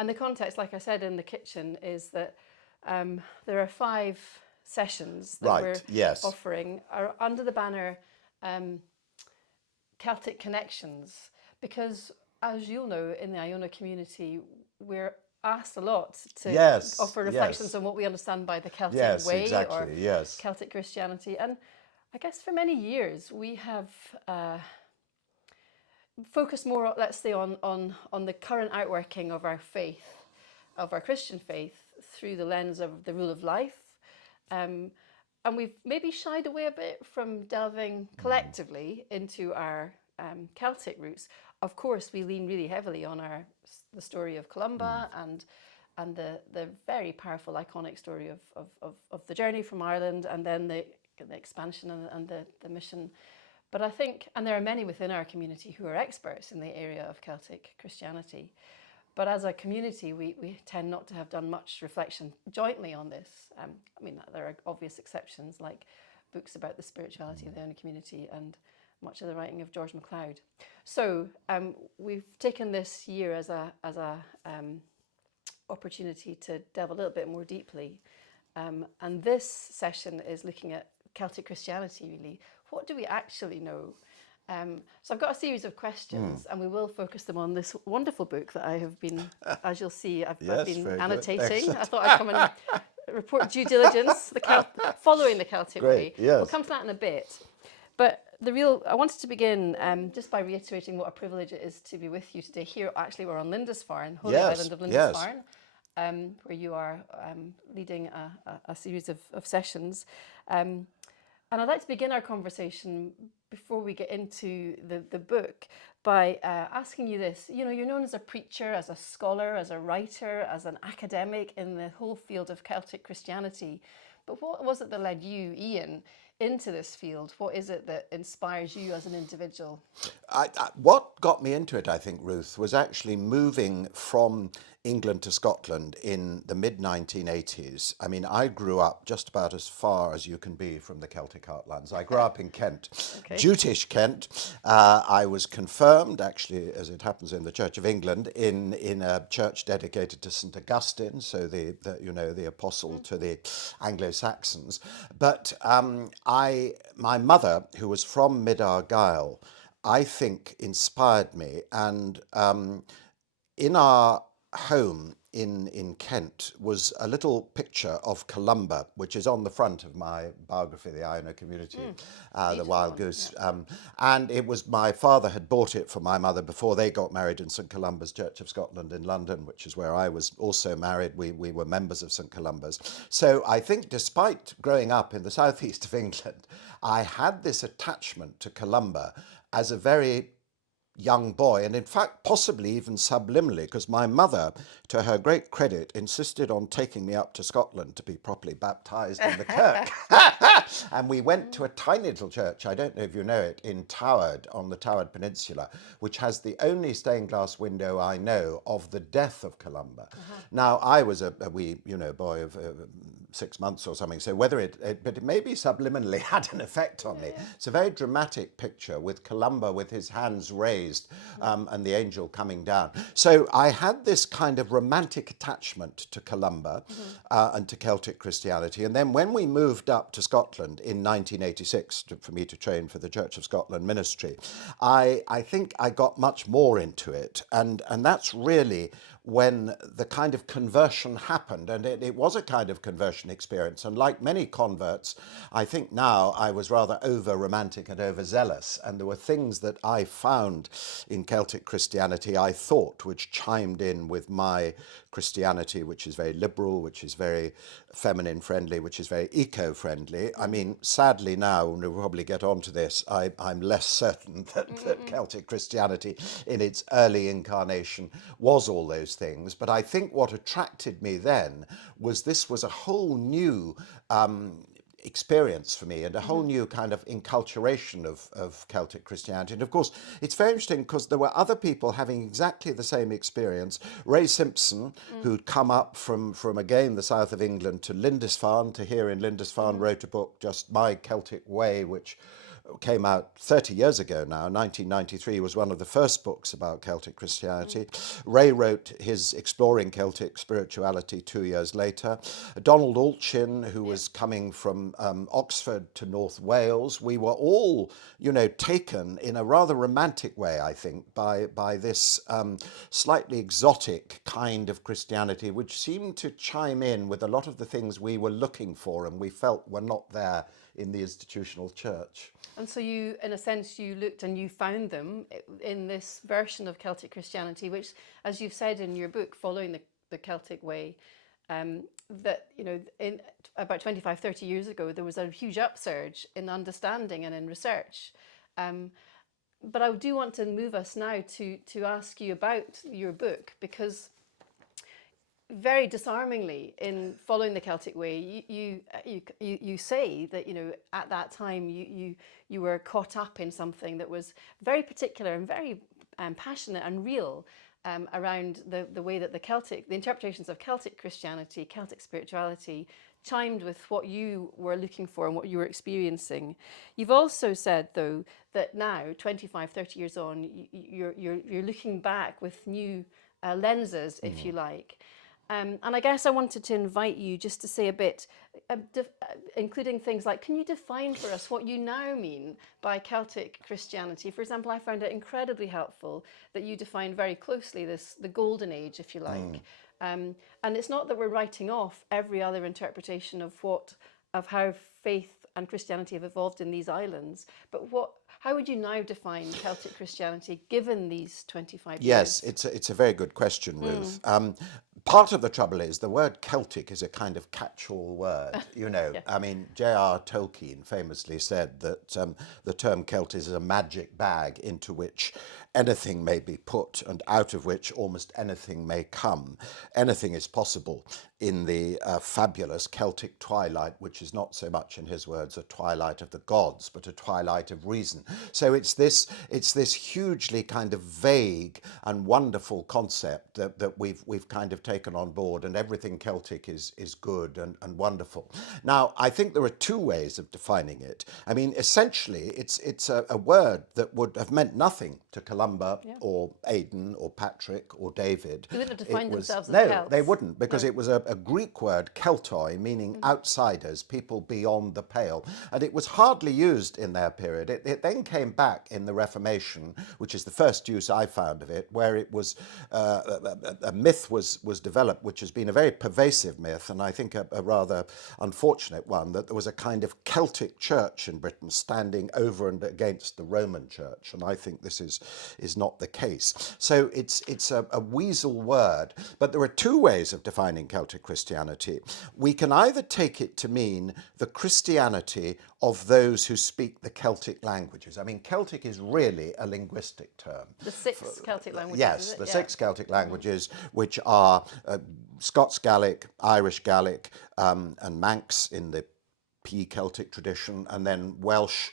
And the context, like I said, in the kitchen is that there are 5 sessions that Right, we're yes. offering are under the banner Celtic Connections, because as you'll know, in the Iona community, we're asked a lot to Yes, offer reflections yes. on what we understand by the Celtic Yes, way or exactly, yes. Celtic Christianity. And I guess for many years we have focused more, let's say, on the current outworking of our faith, of our Christian faith, through the lens of the rule of life. And we've maybe shied away a bit from delving collectively into our Celtic roots. Of course, we lean really heavily on the story of Columba and the very powerful, iconic story of the journey from Ireland, and then the expansion and the mission. But I think, and there are many within our community who are experts in the area of Celtic Christianity. But as a community, we tend not to have done much reflection jointly on this. I mean, there are obvious exceptions, like books about the spirituality of the Iona community and much of the writing of George MacLeod. So we've taken this year as a opportunity to delve a little bit more deeply. And this session is looking at Celtic Christianity, really. What do we actually know? So I've got a series of questions, and we will focus them on this wonderful book that I have been, as you'll see, I've Yes, been very good. annotating. Excellent. I thought I'd come and report due diligence, following the Celtic way. Great, yes. We'll come to that in a bit. But I wanted to begin just by reiterating what a privilege it is to be with you today. Here, actually, we're on Lindisfarne, holy Yes, island of yes. Lindisfarne, where you are leading a series of sessions. And I'd like to begin our conversation, before we get into the book, by asking you this. You know, you're known as a preacher, as a scholar, as a writer, as an academic in the whole field of Celtic Christianity. But what was it that led you, Ian, into this field? What is it that inspires you as an individual? What got me into it, I think, Ruth, was actually moving from England to Scotland in the mid-1980s. I mean, I grew up just about as far as you can be from the Celtic heartlands. I grew up in Kent, Okay. Jutish Kent. I was confirmed, actually, as it happens in the Church of England, in a church dedicated to St. Augustine, so the apostle to the Anglo-Saxons. But my mother, who was from Mid-Argyll, I think inspired me, and in our home in Kent was a little picture of Columba, which is on the front of my biography, the Iona Community, the Wild Goose. Yeah. And it was, my father had bought it for my mother before they got married in St. Columba's Church of Scotland in London, which is where I was also married. We were members of St. Columba's. So I think, despite growing up in the southeast of England, I had this attachment to Columba as a very young boy, and in fact possibly even subliminally, because my mother, to her great credit, insisted on taking me up to Scotland to be properly baptised in the kirk. And we went to a tiny little church, I don't know if you know it, in Toward, on the Toward Peninsula, which has the only stained glass window I know of the death of Columba. Now, I was a wee boy of 6 months or something, so whether but it maybe subliminally had an effect on me. It's a very dramatic picture with Columba with his hands raised and the angel coming down. So I had this kind of romantic attachment to Columba and to Celtic Christianity. And then when we moved up to Scotland in 1986 for me to train for the Church of Scotland ministry, I think I got much more into it. And that's really when the kind of conversion happened, and it was a kind of conversion experience. And like many converts, I think now I was rather over-romantic and overzealous, and there were things that I found in Celtic Christianity, I thought, which chimed in with my Christianity, which is very liberal, which is very feminine friendly, which is very eco-friendly. I mean, sadly now, and we'll probably get onto this, I'm less certain that Celtic Christianity in its early incarnation was all those things. But I think what attracted me then was this was a whole new experience for me, and a whole new kind of inculturation of Celtic Christianity. And of course, it's very interesting because there were other people having exactly the same experience. Ray Simpson, who'd come up from again the south of England to Lindisfarne, to here in Lindisfarne, wrote a book, just My Celtic Way, which came out 30 years ago now. 1993 was one of the first books about Celtic Christianity. Ray wrote his Exploring Celtic Spirituality 2 years later. Donald Altchin, who was coming from Oxford to North Wales, we were all, taken in a rather romantic way, I think, by this slightly exotic kind of Christianity, which seemed to chime in with a lot of the things we were looking for and we felt were not there in the institutional church. And so you, in a sense, you looked and you found them in this version of Celtic Christianity, which, as you've said in your book, Following the Celtic Way, that, in about 25, 30 years ago, there was a huge upsurge in understanding and in research. But I do want to move us now to ask you about your book, because very disarmingly, in Following the Celtic Way, you say that at that time you were caught up in something that was very particular and very passionate and real around the way that the interpretations of Celtic Christianity, Celtic spirituality, chimed with what you were looking for and what you were experiencing. You've also said, though, that now, 25, 30 years on, you're looking back with new lenses, if you like. And I guess I wanted to invite you just to say a bit, including things like, can you define for us what you now mean by Celtic Christianity? For example, I found it incredibly helpful that you defined very closely the golden age, if you like. And it's not that we're writing off every other interpretation of how faith and Christianity have evolved in these islands, but how would you now define Celtic Christianity given these 25 years? Yes, it's a very good question, Ruth. Part of the trouble is the word Celtic is a kind of catch-all word, Yeah. I mean, J.R. Tolkien famously said that the term Celt is a magic bag into which anything may be put and out of which almost anything may come. Anything is possible in the fabulous Celtic twilight, which is not so much, in his words, a twilight of the gods, but a twilight of reason. So it's this hugely kind of vague and wonderful concept that we've kind of taken on board, and everything Celtic is good and wonderful. Now, I think there are two ways of defining it. I mean, essentially, it's a word that would have meant nothing to Columba or Aidan or Patrick or David. They wouldn't have defined themselves as No, Celts. they wouldn't, because it was a Greek word, keltoi, meaning outsiders, people beyond the pale. And it was hardly used in their period. It then came back in the Reformation, which is the first use I found of it, where it was a myth was developed, which has been a very pervasive myth, and I think a rather unfortunate one, that there was a kind of Celtic church in Britain standing over and against the Roman church, and I think this is not the case. So it's a weasel word, but there are two ways of defining Celtic Christianity. We can either take it to mean the Christianity of those who speak the Celtic languages. I mean, Celtic is really a linguistic term. The six Celtic languages. Yes, the six Celtic languages, which are Scots Gaelic, Irish Gaelic, and Manx in the P-Celtic tradition, and then Welsh,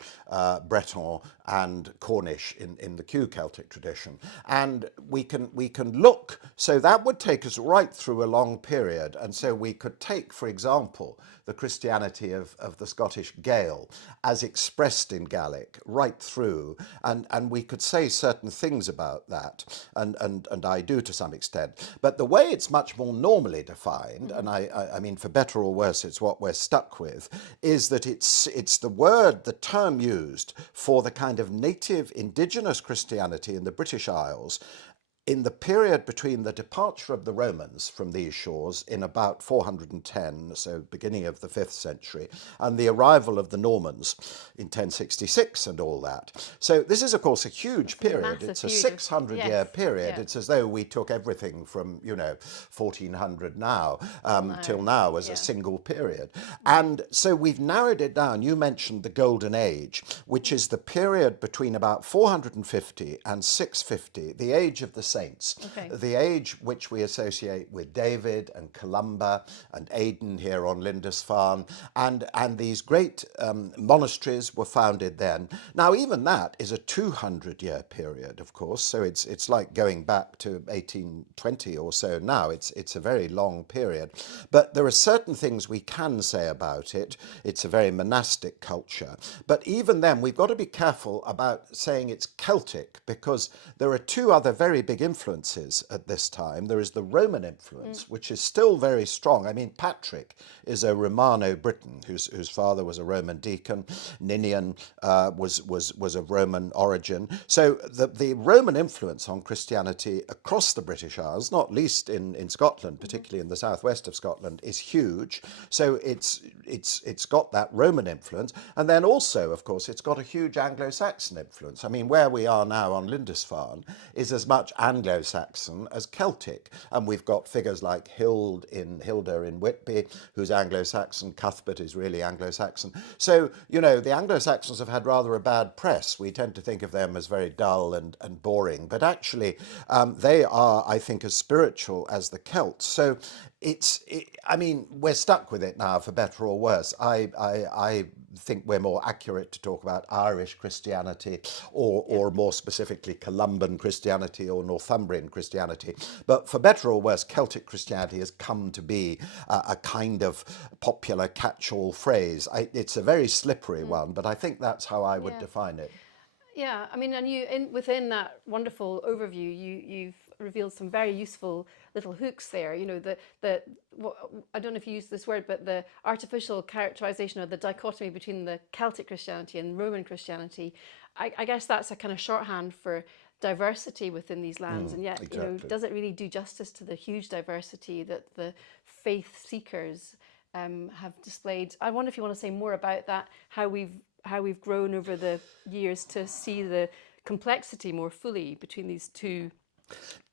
Breton, and Cornish in the Q-Celtic tradition. And we can look, so that would take us right through a long period. And so we could take, for example, the Christianity of the Scottish Gael as expressed in Gaelic right through, and we could say certain things about that, and I do to some extent. But the way it's much more normally defined, and I mean, for better or worse, it's what we're stuck with, is that it's the term used for the kind of native indigenous Christianity in the British Isles in the period between the departure of the Romans from these shores in about 410, so beginning of the 5th century, and the arrival of the Normans in 1066 and all that. So this is, of course, a huge period. It's a 600-year period. Yeah. It's as though we took everything from, 1400 now till now as a single period. And so we've narrowed it down. You mentioned the Golden Age, which is the period between about 450 and 650, the age of the saints. Okay. The age which we associate with David and Columba and Aidan here on Lindisfarne, and these great monasteries were founded then. Now, even that is a 200-year period, of course, so it's like going back to 1820 or so now. It's a very long period. But there are certain things we can say about it. It's a very monastic culture. But even then, we've got to be careful about saying it's Celtic, because there are two other very big influences at this time. There is the Roman influence, which is still very strong. I mean, Patrick is a Romano-Briton whose father was a Roman deacon. Ninian was of Roman origin. So the Roman influence on Christianity across the British Isles, not least in Scotland, particularly in the southwest of Scotland, is huge. So it's got that Roman influence. And then also, of course, it's got a huge Anglo-Saxon influence. I mean, where we are now on Lindisfarne is as much Anglo-Saxon as Celtic. And we've got figures like Hilda in Whitby, who's Anglo-Saxon. Cuthbert is really Anglo-Saxon. So, you know, the Anglo-Saxons have had rather a bad press. We tend to think of them as very dull and boring. But actually, they are, I think, as spiritual as the Celts. So I mean, we're stuck with it now, for better or worse. I think we're more accurate to talk about Irish Christianity or more specifically Columban Christianity or Northumbrian Christianity. But for better or worse, Celtic Christianity has come to be a kind of popular catch-all phrase. It's a very slippery one, but I think that's how I would define it. Yeah, I mean, and within that wonderful overview, you've revealed some very useful little hooks there. You know, I don't know if you use this word, but the artificial characterization or the dichotomy between the Celtic Christianity and Roman Christianity. I guess that's a kind of shorthand for diversity within these lands, and yet, exactly. you know, does it really do justice to the huge diversity that the faith seekers have displayed? I wonder if you want to say more about that, how we've grown over the years to see the complexity more fully between these two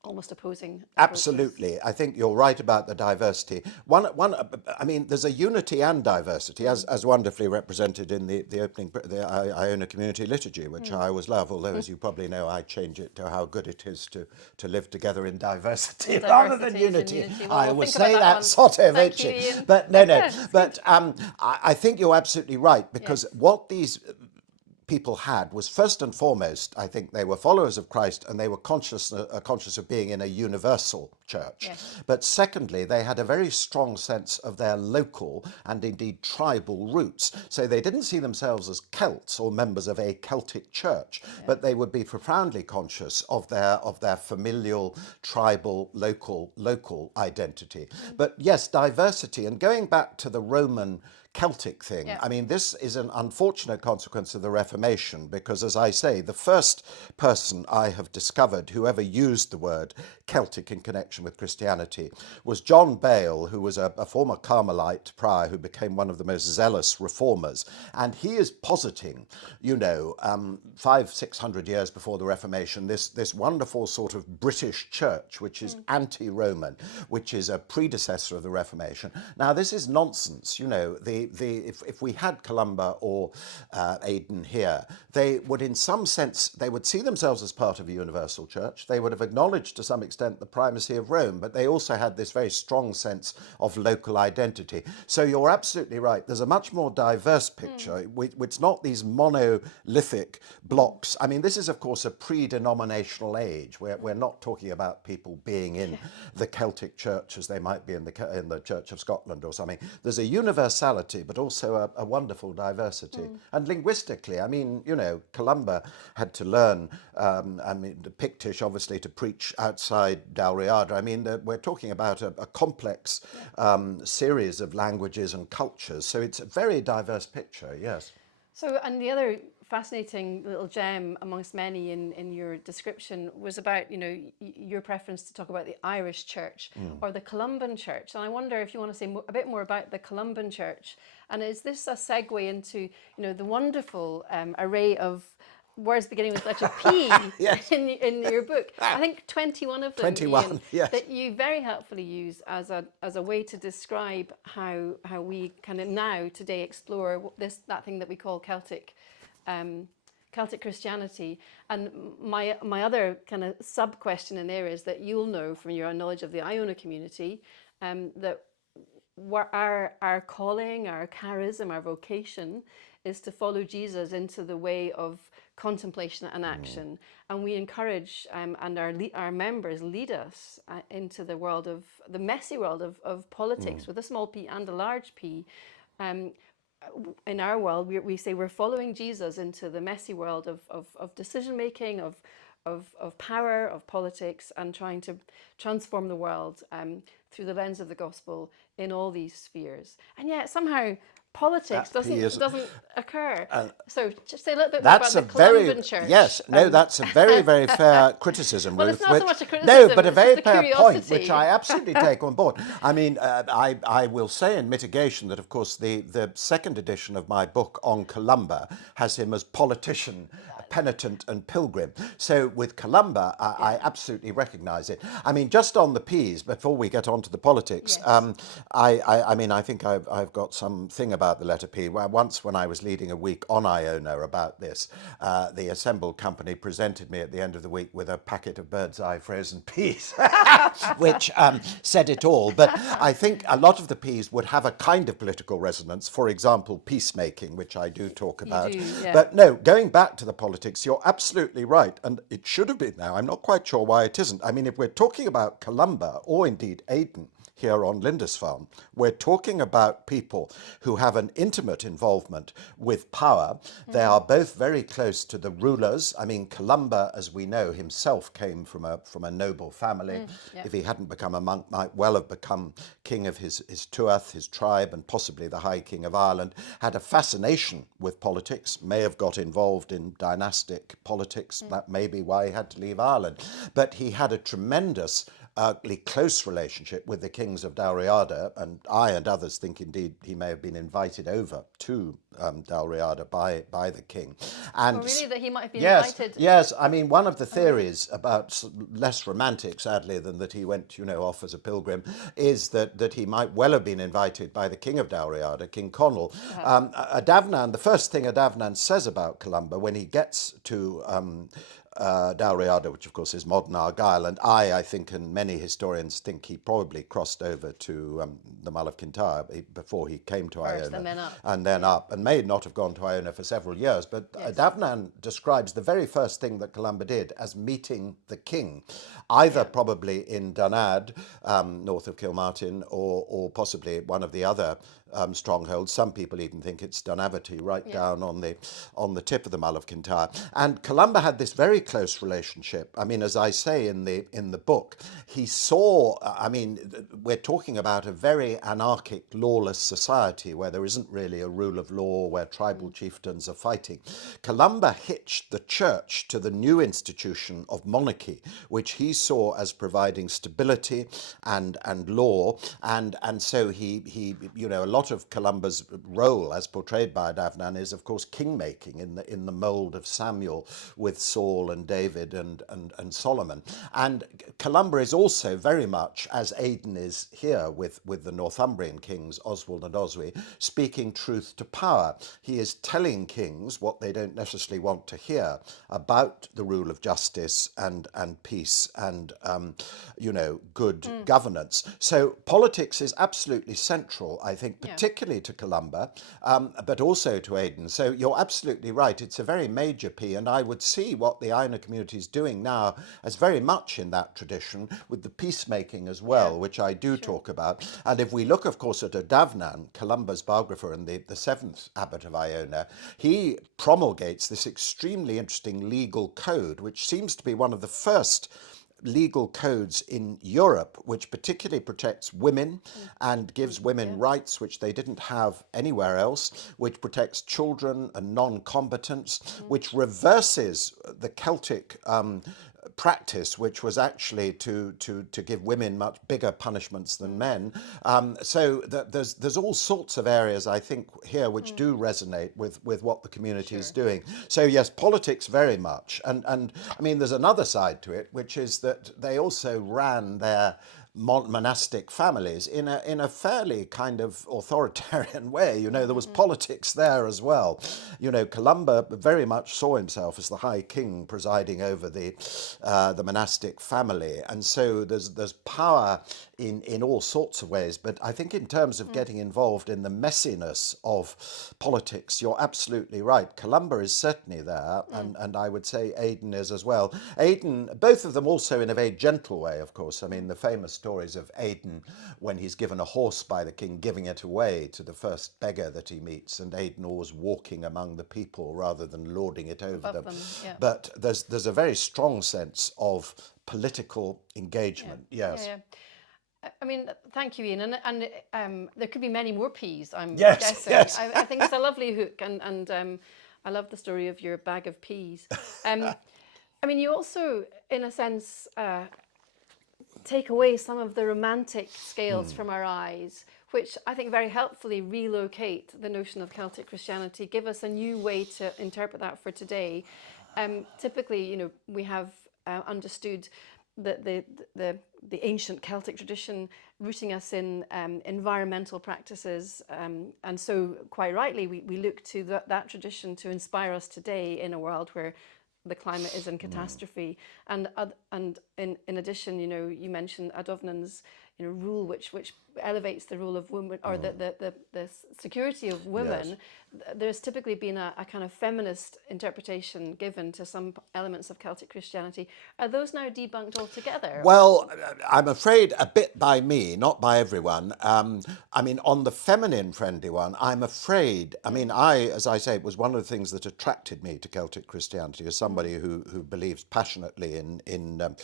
almost opposing approaches. Absolutely. I think you're right about the diversity. I mean, there's a unity and diversity, as wonderfully represented in the opening, the Iona Community liturgy, which I always love, although, as you probably know, I change it to how good it is to live together in diversity rather than unity. Well, I we'll will think say about that one. sotto Thank voce. you, Ian. But no. Yeah, But I think you're absolutely right, because what these people had was, first and foremost, I think they were followers of Christ and they were conscious of being in a universal church. Yes. But secondly, they had a very strong sense of their local and indeed tribal roots. So they didn't see themselves as Celts or members of a Celtic church, but they would be profoundly conscious of their familial, tribal, local identity. But yes, diversity. And going back to the Roman Celtic thing. I mean, this is an unfortunate consequence of the Reformation, because, as I say, the first person I have discovered who ever used the word Celtic in connection with Christianity was John Bale, who was a former Carmelite prior who became one of the most zealous reformers. And he is positing, you know, 500-600 years before the Reformation, this wonderful sort of British church, which is anti-Roman, which is a predecessor of the Reformation. Now, this is nonsense, you know. If we had Columba or Aidan here, they would, in some sense, they would see themselves as part of a universal church. They would have acknowledged to some extent the primacy of Rome, but they also had this very strong sense of local identity. So you're absolutely right. There's a much more diverse picture. It's not these monolithic blocks. I mean, this is, of course, a pre-denominational age. We're not talking about people being in the Celtic church as they might be in the Church of Scotland or something. There's a universality, but also a wonderful diversity. And linguistically, I mean, you know, Columba had to learn, I mean, the Pictish, obviously, to preach outside Dalriada. I mean, we're talking about a complex series of languages and cultures. So it's a very diverse picture, yes. So, and the other fascinating little gem amongst many in your description was about, you know, your preference to talk about the Irish church or the Columban church. And I wonder if you want to say a bit more about the Columban church. And is this a segue into, you know, the wonderful array of words beginning with letter P Yes. in your book? I think 21 of them, 21, Ian, yes. that you very helpfully use as a way to describe how we kind of now today explore that thing that we call Celtic Celtic Christianity. And my other kind of sub question in there is that you'll know from your knowledge of the Iona community that our calling, our charism, our vocation is to follow Jesus into the way of contemplation and action. And we encourage and our members lead us into the world of the messy world of politics with a small p and a large p. In our world, we say we're following Jesus into the messy world of decision making, of power, of politics, and trying to transform the world through the lens of the gospel in all these spheres. And yet somehow politics doesn't occur. So just say a little bit more about the Columban Church. Yes, no, that's a very, very fair criticism, Well, Ruth. it's not so much a criticism, no, but a it's very just a fair point, curiosity. which I absolutely take on board. I mean, I will say in mitigation that, of course, the second edition of my book on Columba has him as politician, penitent and pilgrim. So with Columba, I absolutely recognise it. I mean, just on the P's, before we get on to the politics, Yes. I mean, I think I've got something about the letter P. Once when I was leading a week on Iona about this, the assembled company presented me at the end of the week with a packet of bird's eye frozen peas, which said it all. But I think a lot of the P's would have a kind of political resonance, for example, peacemaking, which I do talk about. do, yeah. But no, going back to the politics, you're absolutely right. And it should have been now. I'm not quite sure why it isn't. I mean, if we're talking about Columba or indeed Aden, here on Lindisfarne, we're talking about people who have an intimate involvement with power. They are both very close to the rulers. I mean, Columba, as we know, himself came from a noble family. If he hadn't become a monk, might well have become king of his tuath, his tribe, and possibly the High King of Ireland. Had a fascination with politics, may have got involved in dynastic politics. That may be why he had to leave Ireland. But he had a tremendous close relationship with the kings of Dalriada, and I and others think indeed he may have been invited over to Dalriada by the king. And Really, that he might have been yes, invited? yes. I mean, one of the theories about less romantic, sadly, than that he went, off as a pilgrim, is that he might well have been invited by the king of Dalriada, King Conall. Adavnan, the first thing Adavnan says about Columba when he gets to Dalriada, which of course is modern Argyll, and I think, and many historians think he probably crossed over to the Mull of Kintyre before he came to First, Iona, and then up. and may not have gone to Iona for several years. But Adavnan describes the very first thing that Columba did as meeting the king, either probably in Dunad, north of Kilmartin, or possibly one of the other strongholds. Some people even think it's Dunavity, right down on the tip of the Mull of Kintyre. And Columba had this very close relationship. I mean, as I say in the book, he saw. I mean, we're talking about a very anarchic, lawless society where there isn't really a rule of law, where tribal chieftains are fighting. Columba hitched the church to the new institution of monarchy, which he saw as providing stability and law, and so he a lot of Columba's role, as portrayed by Adavnan, is of course king-making in the mould of Samuel with Saul and David and Solomon. And Columba is also very much, as Aidan is here with the Northumbrian kings Oswald and Oswy, speaking truth to power. He is telling kings what they don't necessarily want to hear about the rule of justice and peace and good governance. So politics is absolutely central, I think, particularly to Columba, but also to Aidan. So you're absolutely right. It's a very major P, and I would see what the Aina community is doing now as very much in that tradition, with the peacemaking as well, which I do talk about. And if we look, of course, at Adavnan, Columba's biographer and the seventh abbot of Iona, he promulgates this extremely interesting legal code, which seems to be one of the first legal codes in Europe, which particularly protects women and gives women rights which they didn't have anywhere else, which protects children and non-combatants, which reverses the Celtic practice, which was actually to give women much bigger punishments than men. So there's all sorts of areas, I think, here which do resonate with what the community is doing. So yes, politics very much. And I mean, there's another side to it, which is that they also ran their monastic families in a fairly kind of authoritarian way. There was politics there as well. Columba very much saw himself as the High King presiding over the monastic family, and so there's power in all sorts of ways. But I think in terms of getting involved in the messiness of politics, you're absolutely right. Columba is certainly there, and I would say Aidan is as well. Aidan, both of them also in a very gentle way, of course. I mean, the famous stories of Aidan when he's given a horse by the king, giving it away to the first beggar that he meets, and Aidan always walking among the people rather than lording it over them. Yeah. But there's a very strong sense of political engagement. Yes. Yeah. I mean, thank you, Ian. And there could be many more P's, I'm Yes, guessing. yes. I think it's a lovely hook, and I love the story of your bag of peas. I mean, you also, in a sense, take away some of the romantic scales from our eyes, which I think very helpfully relocate the notion of Celtic Christianity, give us a new way to interpret that for today. Typically, we have understood the ancient Celtic tradition rooting us in environmental practices, and so quite rightly we look to that tradition to inspire us today in a world where the climate is in catastrophe. And in addition, you mentioned Adovnan's rule, which elevates the role of women, or the security of women. Yes. There's typically been a kind of feminist interpretation given to some elements of Celtic Christianity. Are those now debunked altogether? Well, I'm afraid a bit by me, not by everyone. I mean, on the feminine friendly one, I'm afraid, I mean, as I say, it was one of the things that attracted me to Celtic Christianity as somebody who believes passionately in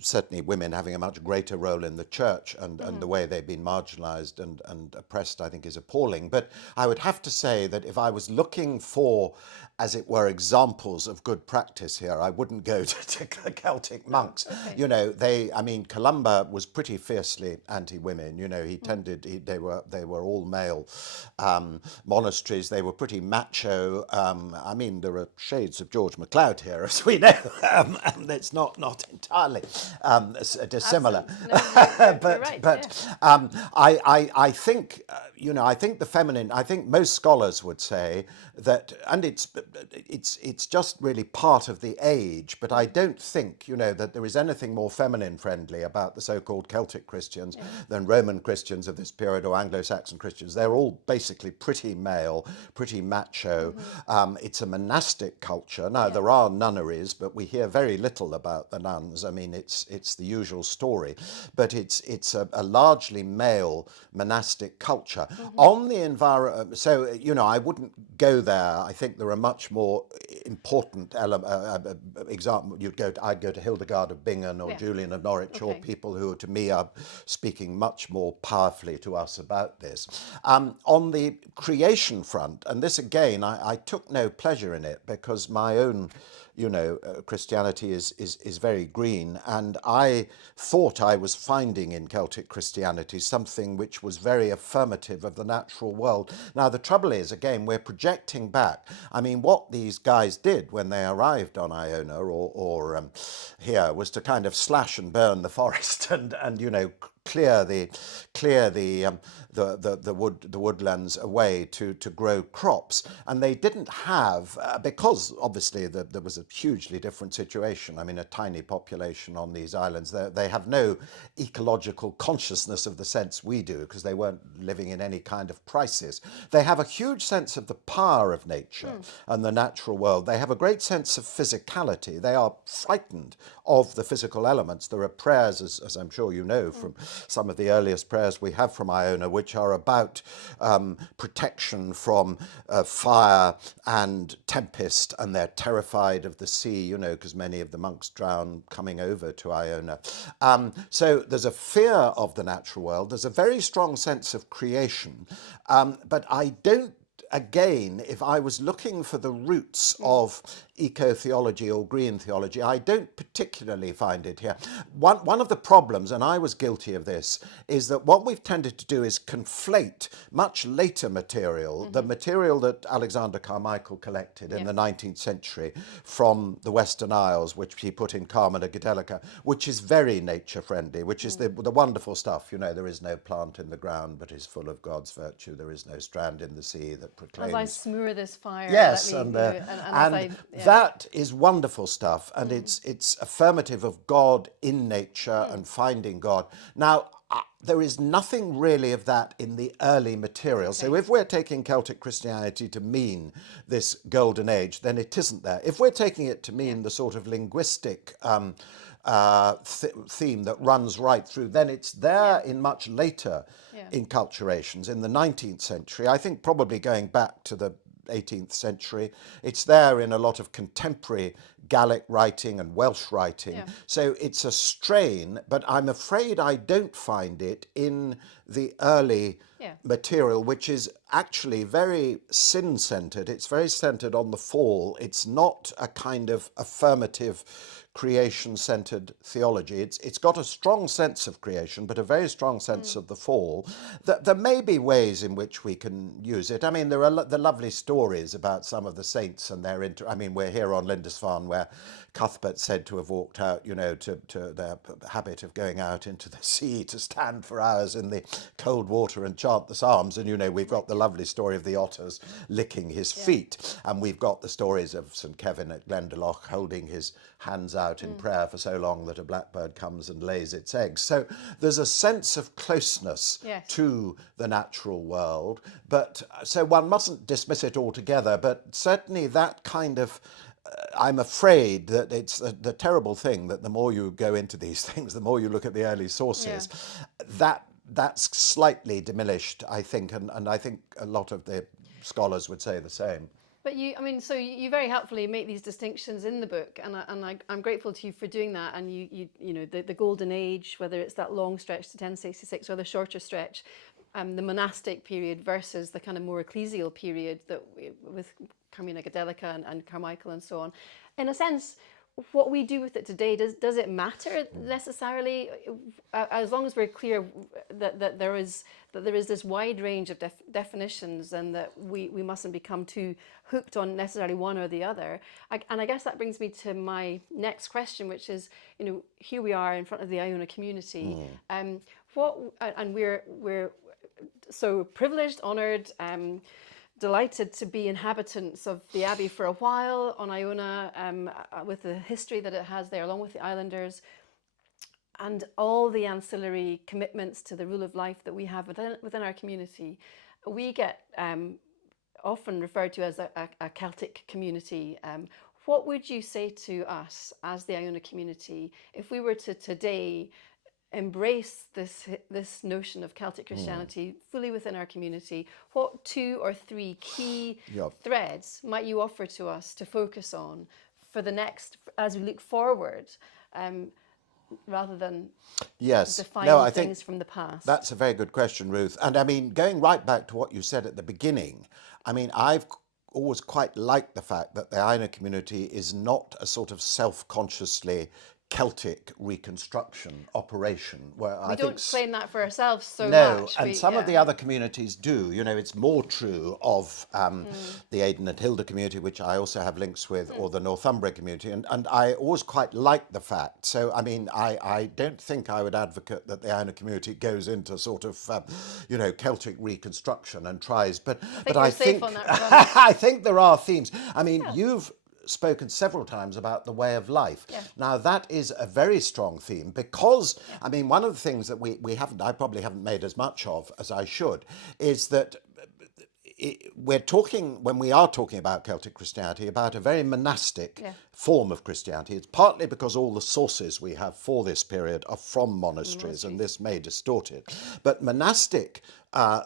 certainly women having a much greater role in the church, and the way they've been marginalised and oppressed, I think, is appalling. But I would have to say that if I was looking for, as it were, examples of good practice here, I wouldn't go to Celtic monks. Okay. I mean, Columba was pretty fiercely anti-women. They were all male monasteries. They were pretty macho. I mean, there are shades of George MacLeod here, as we know, and it's not entirely dissimilar. You're right, I think, I think the feminine, I think most scholars would say that, and it's just really part of the age, but I don't think, that there is anything more feminine friendly about the so-called Celtic Christians than Roman Christians of this period or Anglo-Saxon Christians. They're all basically pretty male, pretty macho. It's a monastic culture. Now, there are nunneries, but we hear very little about the nuns. I mean, it's the usual story, but it's a largely male monastic culture. On the environment, so, I wouldn't go there. I think there are much more important example. I'd go to Hildegard of Bingen or Julian of Norwich, or people who, to me, are speaking much more powerfully to us about this. On the creation front, and this again, I took no pleasure in it because my own Christianity is very green, and I thought I was finding in Celtic Christianity something which was very affirmative of the natural world. Now, the trouble is, again, we're projecting back. I mean, what these guys did when they arrived on Iona or here was to kind of slash and burn the forest and clear the woodlands away to grow crops, and they didn't have because obviously there was a hugely different situation. I mean, a tiny population on these islands. They have no ecological consciousness of the sense we do because they weren't living in any kind of crisis. They have a huge sense of the power of nature and the natural world. They have a great sense of physicality. They are frightened of the physical elements. There are prayers, as I'm sure you know, from some of the earliest prayers we have from Iona, which are about protection from fire and tempest, and they're terrified of the sea, because many of the monks drown coming over to Iona. So there's a fear of the natural world. There's a very strong sense of creation, but I don't, again, if I was looking for the roots of eco-theology or green theology. I don't particularly find it here. One of the problems, and I was guilty of this, is that what we've tended to do is conflate much later material, the material that Alexander Carmichael collected in the 19th century from the Western Isles, which he put in Carmina Gadelica, which is very nature-friendly, which is the wonderful stuff. You know, there is no plant in the ground but is full of God's virtue. There is no strand in the sea that proclaims... As I smear this fire, Yes, let me, and as I, that is wonderful stuff, and it's affirmative of God in nature and finding God. Now, there is nothing really of that in the early material. So if we're taking Celtic Christianity to mean this golden age, then it isn't there. If we're taking it to mean the sort of linguistic theme that runs right through, then it's there in much later inculturations in the 19th century. I think probably going back to the 18th century. It's there in a lot of contemporary Gaelic writing and Welsh writing. So it's a strain, but I'm afraid I don't find it in the early material, which is actually very sin-centered. It's very centered on the fall. It's not a kind of affirmative creation-centered theology. It's got a strong sense of creation, but a very strong sense of the fall. There may be ways in which we can use it. I mean, there are the lovely stories about some of the saints and their I mean, we're here on Lindisfarne, where Cuthbert said to have walked out, you know, to their habit of going out into the sea to stand for hours in the cold water and chant the psalms. And, you know, we've got the lovely story of the otters licking his feet. And we've got the stories of St. Kevin at Glendalough holding his hands out in prayer for so long that a blackbird comes and lays its eggs. So there's a sense of closeness to the natural world. But so one mustn't dismiss it altogether. But certainly that kind of I'm afraid that it's the terrible thing that the more you go into these things, the more you look at the early sources, that's slightly diminished, I think, and I think a lot of the scholars would say the same. But so you very helpfully make these distinctions in the book, and I'm grateful to you for doing that. And you know the golden age, whether it's that long stretch to 1066 or the shorter stretch, the monastic period versus the kind of more ecclesial period that with Carmina Gadelica and Carmichael and so on. In a sense, what we do with it today, does it matter necessarily, as long as we're clear that there is this wide range of definitions, and that we mustn't become too hooked on necessarily one or the other. And I guess that brings me to my next question, which is, you know, here we are in front of the Iona community, and we're so privileged, honoured, delighted to be inhabitants of the Abbey for a while on Iona, with the history that it has there, along with the islanders, and all the ancillary commitments to the rule of life that we have within our community. We get often referred to as a Celtic community. What would you say to us as the Iona community if we were to today embrace this notion of Celtic Christianity fully within our community? What 2 or 3 key threads might you offer to us to focus on for the next, as we look forward, rather than defining things from the past? That's a very good question, Ruth. And I mean, going right back to what you said at the beginning, I mean, I've always quite liked the fact that the Aina community is not a sort of self-consciously Celtic reconstruction operation, where I don't claim that for ourselves so no, much. And some of the other communities do. You know, it's more true of the Aidan and Hilda community, which I also have links with, or the Northumbria community, and I always quite like the fact. So, I mean, I don't think I would advocate that the Aina community goes into sort of, you know, Celtic reconstruction and tries, but I think on that I think there are themes. I mean, you've spoken several times about the way of life. Now that is a very strong theme, because I mean, one of the things that I probably haven't made as much of as I should, is that when we are talking about Celtic Christianity, about a very monastic form of Christianity. It's partly because all the sources we have for this period are from monasteries, and this may distort it. But monastic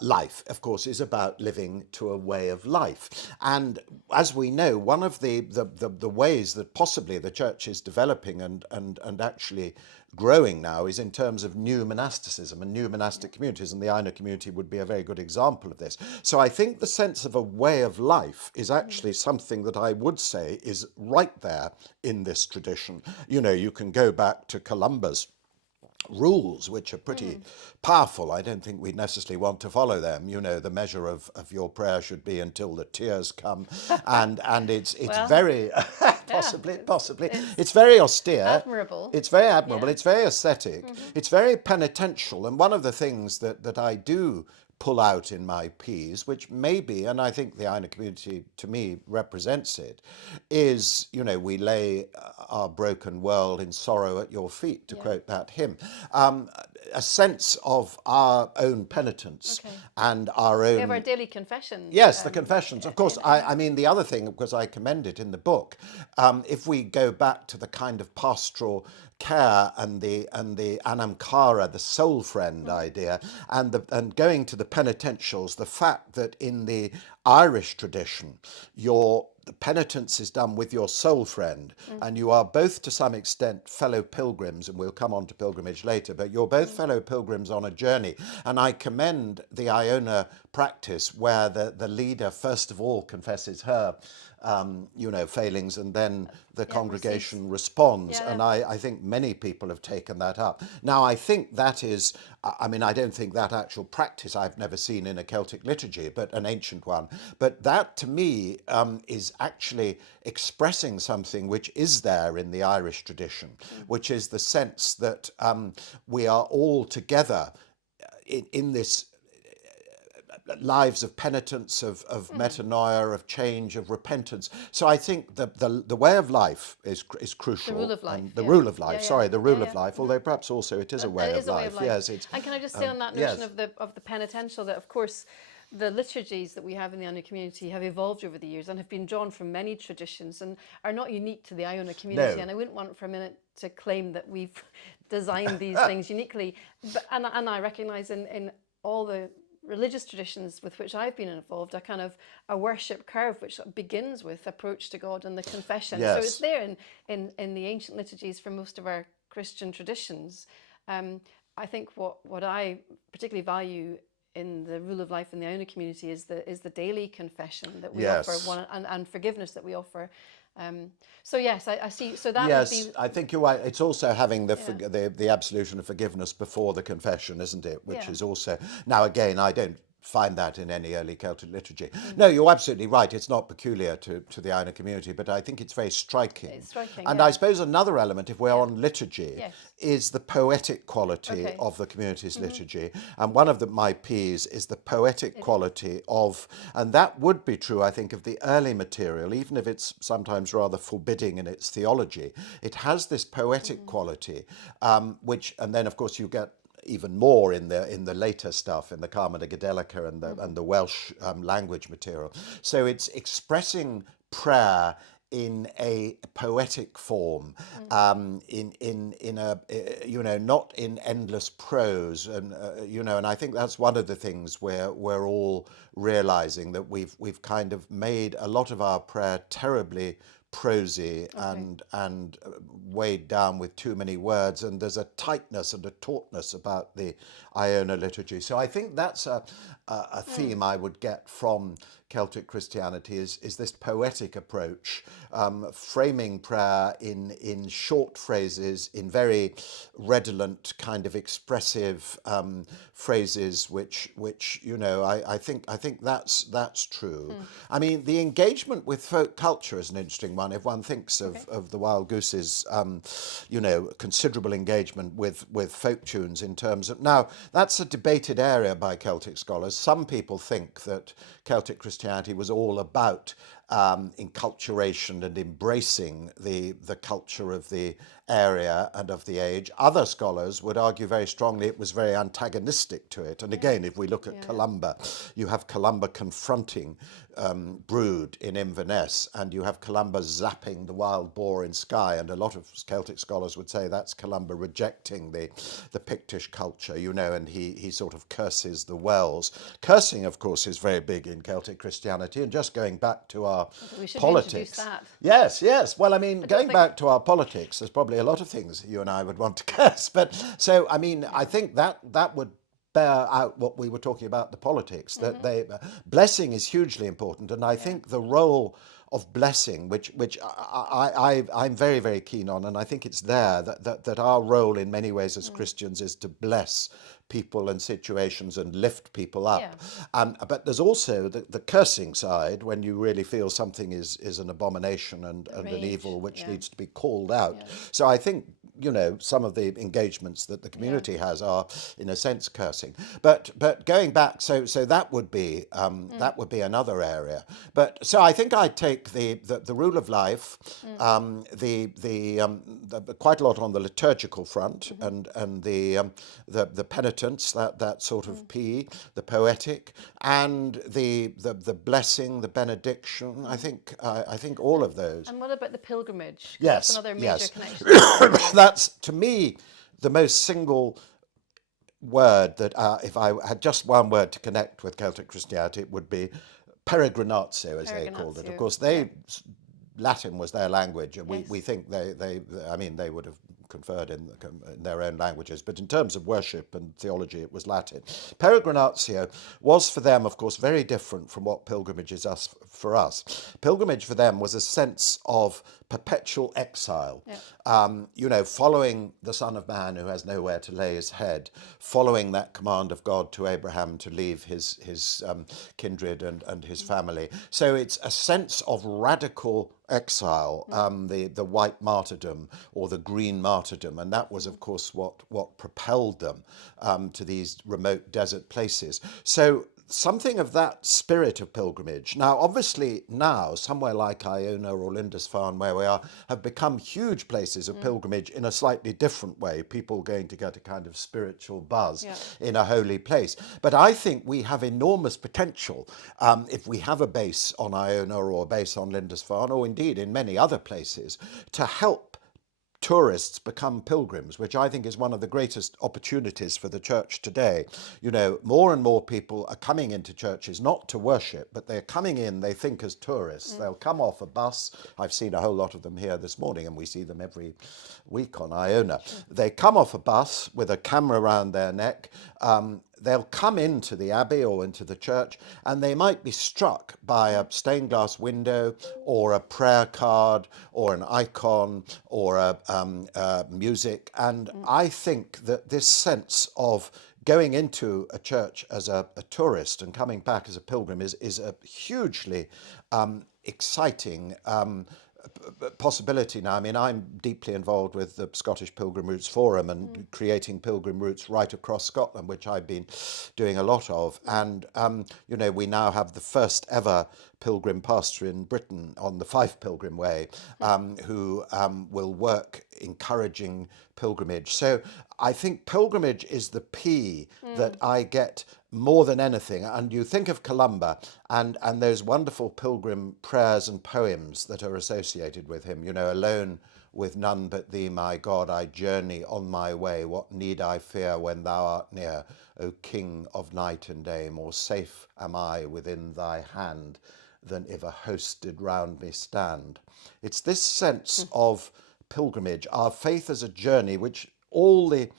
life, of course, is about living to a way of life. And as we know, one of the ways that possibly the church is developing and actually growing now is in terms of new monasticism and new monastic communities, and the Aina community would be a very good example of this. So I think the sense of a way of life is actually something that I would say is right there in this tradition. You know, you can go back to Columba's rules, which are pretty powerful. I don't think we necessarily want to follow them. You know, the measure of your prayer should be until the tears come, and it's Well, very possibly it's very austere. Admirable. It's very admirable. Yeah. It's very ascetic. It's very penitential. And one of the things that I do pull out in my piece, which maybe, and I think the Aina community to me represents it, is, you know, we lay our broken world in sorrow at your feet, to quote that hymn. A sense of our own penitence and our own... We have our daily confessions. Yes, the confessions. Of course, I mean, the other thing, because I commend it in the book, if we go back to the kind of pastoral care and the anamkara, the soul friend idea, and going to the penitentials, the fact that in the Irish tradition, the penitence is done with your soul friend, and you are both to some extent fellow pilgrims, and we'll come on to pilgrimage later, but you're both fellow pilgrims on a journey. And I commend the Iona practice where the leader first of all confesses her failings, and then the congregation responds. Yeah. And I think many people have taken that up. Now, I think that is, I mean, I don't think that actual practice I've never seen in a Celtic liturgy, but an ancient one. But that to me is actually expressing something which is there in the Irish tradition, which is the sense that we are all together in this lives of penitence, of metanoia, of change, of repentance. So I think the way of life is crucial. The rule of life. And the rule of life. Sorry, the rule of life. Mm-hmm. Although perhaps also it is a way of life. Yes. And can I just say on that notion of the penitential, that of course the liturgies that we have in the Iona community have evolved over the years and have been drawn from many traditions and are not unique to the Iona community. No. And I wouldn't want for a minute to claim that we've designed these things uniquely. But and I recognise in all the religious traditions with which I've been involved, a worship curve which begins with approach to God and the confession. Yes. So it's there in the ancient liturgies for most of our Christian traditions. I think what I particularly value in the rule of life in the Iona community is the daily confession that we offer one, and forgiveness that we offer. So yes, I see. So that would be... I think you're right. It's also having the absolution of forgiveness before the confession, isn't it? Which is also, now again, I don't find that in any early Celtic liturgy. No, you're absolutely right. It's not peculiar to the Iona community, but I think it's very striking. It's striking, and I suppose another element, if we're on liturgy, is the poetic quality of the community's liturgy. And one of my P's is the poetic quality of, and that would be true, I think, of the early material, even if it's sometimes rather forbidding in its theology. It has this poetic quality, which, and then of course you get even more in the later stuff, in the Carmina Gadelica and the Welsh language material. So it's expressing prayer in a poetic form, in a not in endless prose, and and I think that's one of the things where we're all realizing that we've kind of made a lot of our prayer terribly prosy and weighed down with too many words, and there's a tightness and a tautness about the Iona liturgy. So I think that's a theme I would get from Celtic Christianity is this poetic approach, framing prayer in short phrases, in very redolent kind of expressive phrases, which I think that's true. I mean, the engagement with folk culture is an interesting one. If one thinks of the Wild Goose's considerable engagement with folk tunes in terms of, now that's a debated area by Celtic scholars. Some people think that Celtic Christianity was all about enculturation and embracing the culture of the area and of the age. Other scholars would argue very strongly it was very antagonistic to it. And again, if we look at Columba, you have Columba confronting brood in Inverness, and you have Columba zapping the wild boar in Skye, and a lot of Celtic scholars would say that's Columba rejecting the Pictish culture, you know, and he sort of curses the wells. Cursing, of course, is very big in Celtic Christianity, and just going back to our We should politics. reintroduce that. Yes, yes. Well, I mean, going think- back to our politics, there's probably a lot of things you and I would want to curse, but so, I mean, I think that would bear out what we were talking about, the politics, that blessing is hugely important, and I think the role of blessing, which I'm very, very keen on, and I think it's there that our role in many ways as Christians is to bless people and situations and lift people up. But there's also the cursing side, when you really feel something is an abomination and an evil which needs to be called out. So I think, you know, some of the engagements that the community has are, in a sense, cursing. But going back, so that would be another area. But so I think I'd take the rule of life, the quite a lot on the liturgical front, and the penitence, that sort of P, the poetic, and the blessing, the benediction. I think all of those. And what about the pilgrimage? 'Cause Yes, that's another yes. major connection. That's, to me, the most single word that, if I had just one word to connect with Celtic Christianity, it would be peregrinatio, as they called it. Of course, Latin was their language, and we think they would have conferred in their own languages, but in terms of worship and theology, it was Latin. Peregrinatio was for them, of course, very different from what pilgrimage is for us. Pilgrimage for them was a sense of perpetual exile, you know, following the Son of Man who has nowhere to lay his head, following that command of God to Abraham to leave his kindred and his family. So it's a sense of radical exile, the white martyrdom or the green martyrdom, and that was, of course, what propelled them to these remote desert places. So something of that spirit of pilgrimage. Now, obviously, now somewhere like Iona or Lindisfarne, where we are, have become huge places of pilgrimage in a slightly different way. People going to get a kind of spiritual buzz in a holy place. But I think we have enormous potential if we have a base on Iona or a base on Lindisfarne, or indeed in many other places, to help tourists become pilgrims, which I think is one of the greatest opportunities for the church today. You know, more and more people are coming into churches not to worship, but they're coming in, they think, as tourists. They'll come off a bus. I've seen a whole lot of them here this morning, and we see them every week on Iona. They come off a bus with a camera around their neck. They'll come into the abbey or into the church, and they might be struck by a stained glass window or a prayer card or an icon or a music. And I think that this sense of going into a church as a tourist and coming back as a pilgrim is a hugely exciting possibility now. I mean, I'm deeply involved with the Scottish Pilgrim Routes Forum and creating pilgrim routes right across Scotland, which I've been doing a lot of. And, you know, we now have the first ever pilgrim pastor in Britain on the Fife Pilgrim Way, who will work encouraging pilgrimage. So I think pilgrimage is the P that I get more than anything. And you think of Columba and those wonderful pilgrim prayers and poems that are associated with him, you know, alone with none but thee, my God, I journey on my way. What need I fear when thou art near, O King of night and day? More safe am I within thy hand than if a host did round me stand. It's this sense of pilgrimage, our faith as a journey, which all the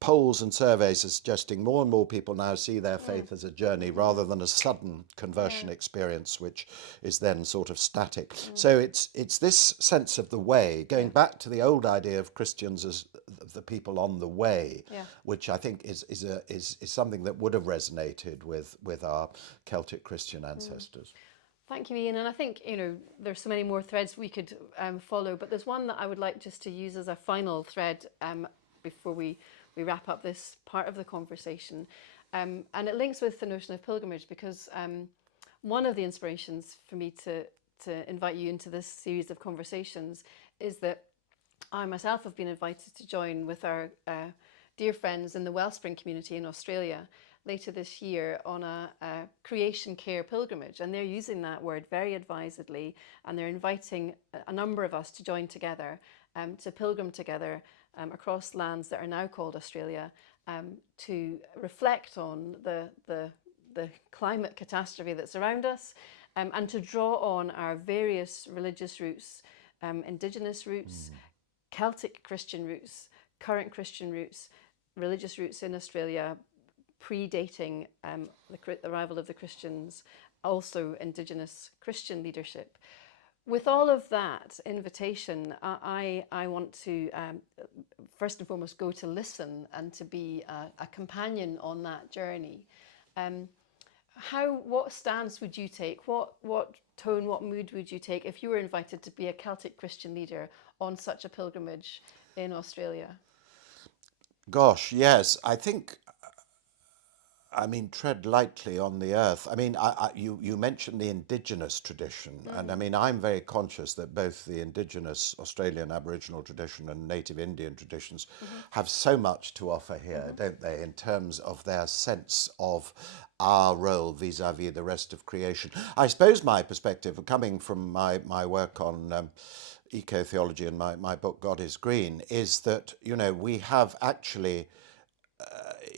polls and surveys are suggesting more and more people now see their faith as a journey rather than a sudden conversion experience, which is then sort of static. So it's this sense of the way, going back to the old idea of Christians as the people on the way, which I think is something that would have resonated with our Celtic Christian ancestors. Thank you, Ian. And I think, you know, there's so many more threads we could follow, but there's one that I would like just to use as a final thread before we wrap up this part of the conversation. And it links with the notion of pilgrimage, because one of the inspirations for me to invite you into this series of conversations is that I myself have been invited to join with our dear friends in the Wellspring community in Australia. later this year on a creation care pilgrimage, and they're using that word very advisedly, and they're inviting a number of us to join together, to pilgrim together across lands that are now called Australia, to reflect on the climate catastrophe that's around us, and to draw on our various religious roots, Indigenous roots, Celtic Christian roots, current Christian roots, religious roots in Australia, predating the arrival of the Christians, also Indigenous Christian leadership. With all of that invitation, I want to first and foremost go to listen and to be a companion on that journey. What stance would you take? What tone, what mood would you take if you were invited to be a Celtic Christian leader on such a pilgrimage in Australia? Gosh, yes. I mean, tread lightly on the earth. I mean, you mentioned the indigenous tradition, and I mean, I'm very conscious that both the indigenous Australian Aboriginal tradition and native Indian traditions have so much to offer here, don't they, in terms of their sense of our role vis-a-vis the rest of creation. I suppose my perspective, coming from my work on eco-theology and my book, God is Green, is that, you know, we have actually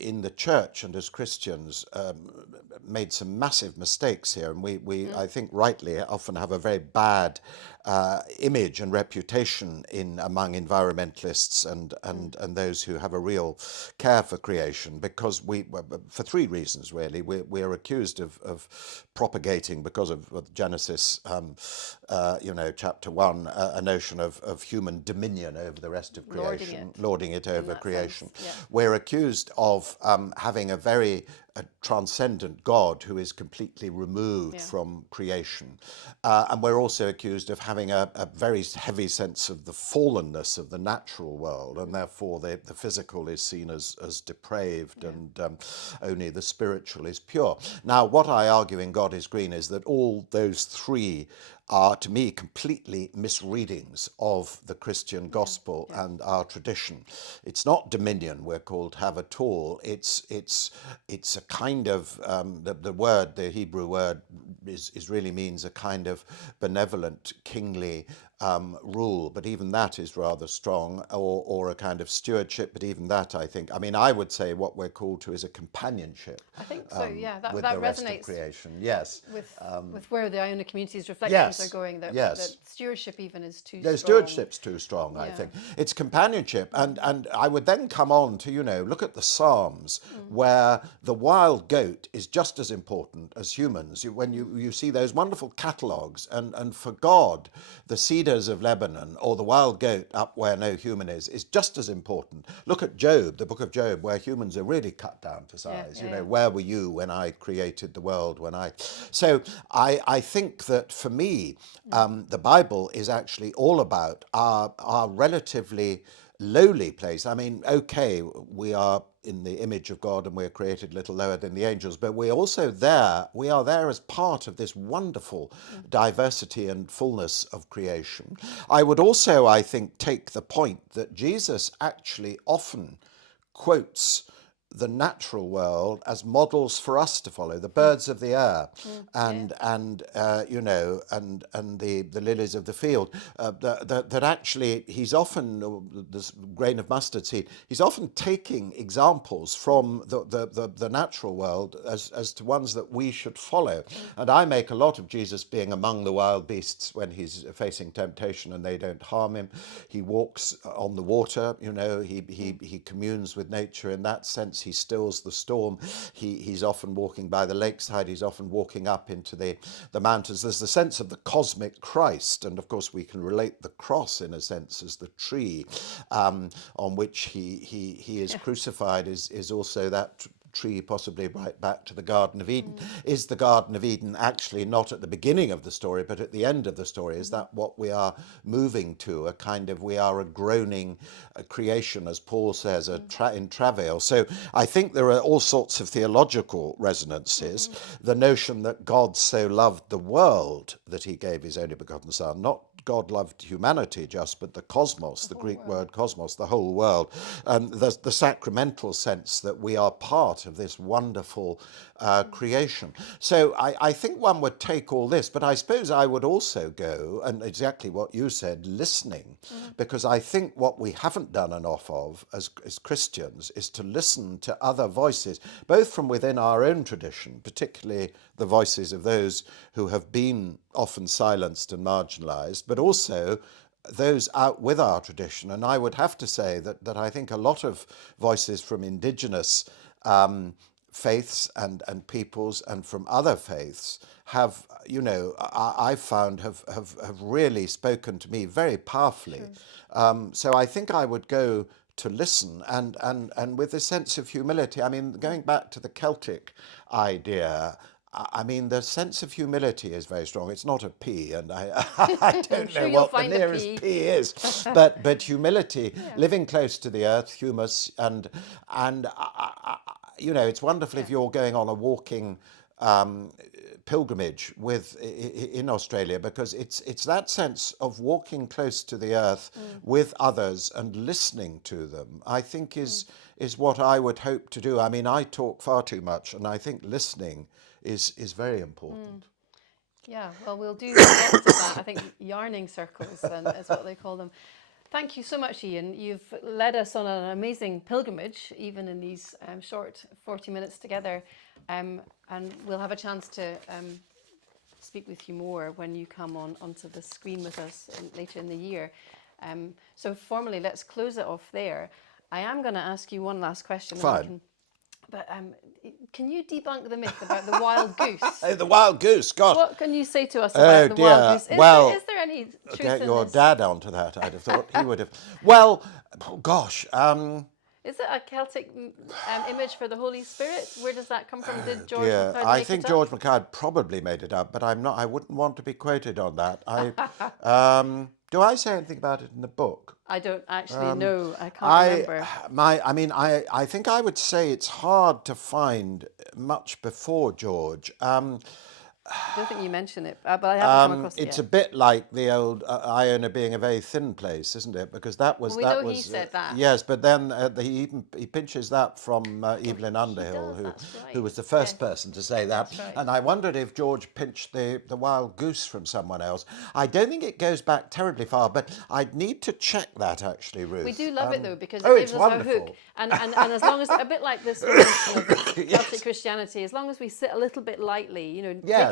in the church and as Christians made some massive mistakes here, and we I think rightly often have a very bad image and reputation among environmentalists and those who have a real care for creation, because for three reasons really. We're accused of propagating, because of Genesis chapter 1, a notion of human dominion over the rest of creation, lording it over creation. Yeah. We're accused of having a very transcendent God who is completely removed from creation. And we're also accused of having a very heavy sense of the fallenness of the natural world, and therefore the physical is seen as depraved, and only the spiritual is pure. Now, what I argue in God is Green is that all those three are, to me, completely misreadings of the Christian gospel and our tradition. It's not dominion we're called to have at all. It's a kind of the Hebrew word is really means a kind of benevolent, kingly rule, but even that is rather strong, or a kind of stewardship, but even that, I would say what we're called to is a companionship. I think so, yeah. That with that the resonates rest of creation, yes. With where the Iona Community's reflections are going, that stewardship even is too strong. No, stewardship's too strong, I think. It's companionship, and I would then come on to, look at the Psalms, where the wild goat is just as important as humans. When you see those wonderful catalogues, and for God, the cedars of Lebanon, or the wild goat up where no human is just as important. Look at Job, the book of Job, where humans are really cut down to size. Where were you when I created the world? So I think that for me, the Bible is actually all about our relatively lowly place. I mean, okay, we are in the image of God and we're created a little lower than the angels, but we are there as part of this wonderful diversity and fullness of creation. I would also, I think, take the point that Jesus actually often quotes the natural world as models for us to follow, the birds of the air, and the lilies of the field. That actually he's often, this grain of mustard seed, he's often taking examples from the natural world as to ones that we should follow. And I make a lot of Jesus being among the wild beasts when he's facing temptation and they don't harm him. He walks on the water, he communes with nature in that sense. He stills the storm. He's often walking by the lakeside. He's often walking up into the mountains. There's the sense of the cosmic Christ. And of course, we can relate the cross in a sense as the tree on which he is crucified is also that tree, possibly right back to the Garden of Eden. Is the Garden of Eden actually not at the beginning of the story, but at the end of the story? Is that what we are moving to? We are a groaning creation, as Paul says, in travail. So I think there are all sorts of theological resonances. The notion that God so loved the world that he gave his only begotten Son, not God loved humanity just, but the cosmos, the Greek word cosmos, the whole world, the sacramental sense that we are part of this wonderful creation. So I think one would take all this, but I suppose I would also go, and exactly what you said, listening, because I think what we haven't done enough of as Christians is to listen to other voices, both from within our own tradition, particularly the voices of those who have been often silenced and marginalized, but also those out with our tradition. And I would have to say that I think a lot of voices from indigenous faiths and peoples and from other faiths have, I've found have really spoken to me very powerfully. So I think I would go to listen and with a sense of humility. I mean, going back to the Celtic idea, I mean, the sense of humility is very strong. It's not a P, and I don't know what the nearest P is, but humility, living close to the earth, humus, and it's wonderful if you're going on a walking pilgrimage in Australia, because it's that sense of walking close to the earth with others and listening to them, I think is what I would hope to do. I mean, I talk far too much, and I think listening is very important. Yeah, well, we'll do lots of that. I think yarning circles is what they call them. Thank you so much, Ian. You've led us on an amazing pilgrimage, even in these short 40 minutes together. And we'll have a chance to speak with you more when you come onto the screen with us later in the year. So formally, let's close it off there. I am going to ask you one last question. Fine. But can you debunk the myth about the wild goose? Oh, the wild goose, gosh. What can you say to us about the wild goose? Is there any truth get in your this? dad onto that, I'd have thought. He would have. Well, gosh. Is it a Celtic image for the Holy Spirit? Where does that come from? Did George MacLeod make I think it up? George MacLeod probably made it up, but I wouldn't want to be quoted on that. Do I say anything about it in the book? I don't actually know. I can't remember. I think I would say it's hard to find much before George. I don't think you mention it, but I haven't come across it It's yet. a bit like the old Iona being a very thin place, isn't it? Because that was Well, we know he said that. Yes, but then he pinches that from Evelyn Underhill, does, that's right. who was the first person to say that. That's right. And I wondered if George pinched the wild goose from someone else. I don't think it goes back terribly far, but I'd need to check that actually, Ruth. We do love it though, because it gives us wonderful. a hook. And as long as, a bit like this notion of Celtic Christianity, as long as we sit a little bit lightly,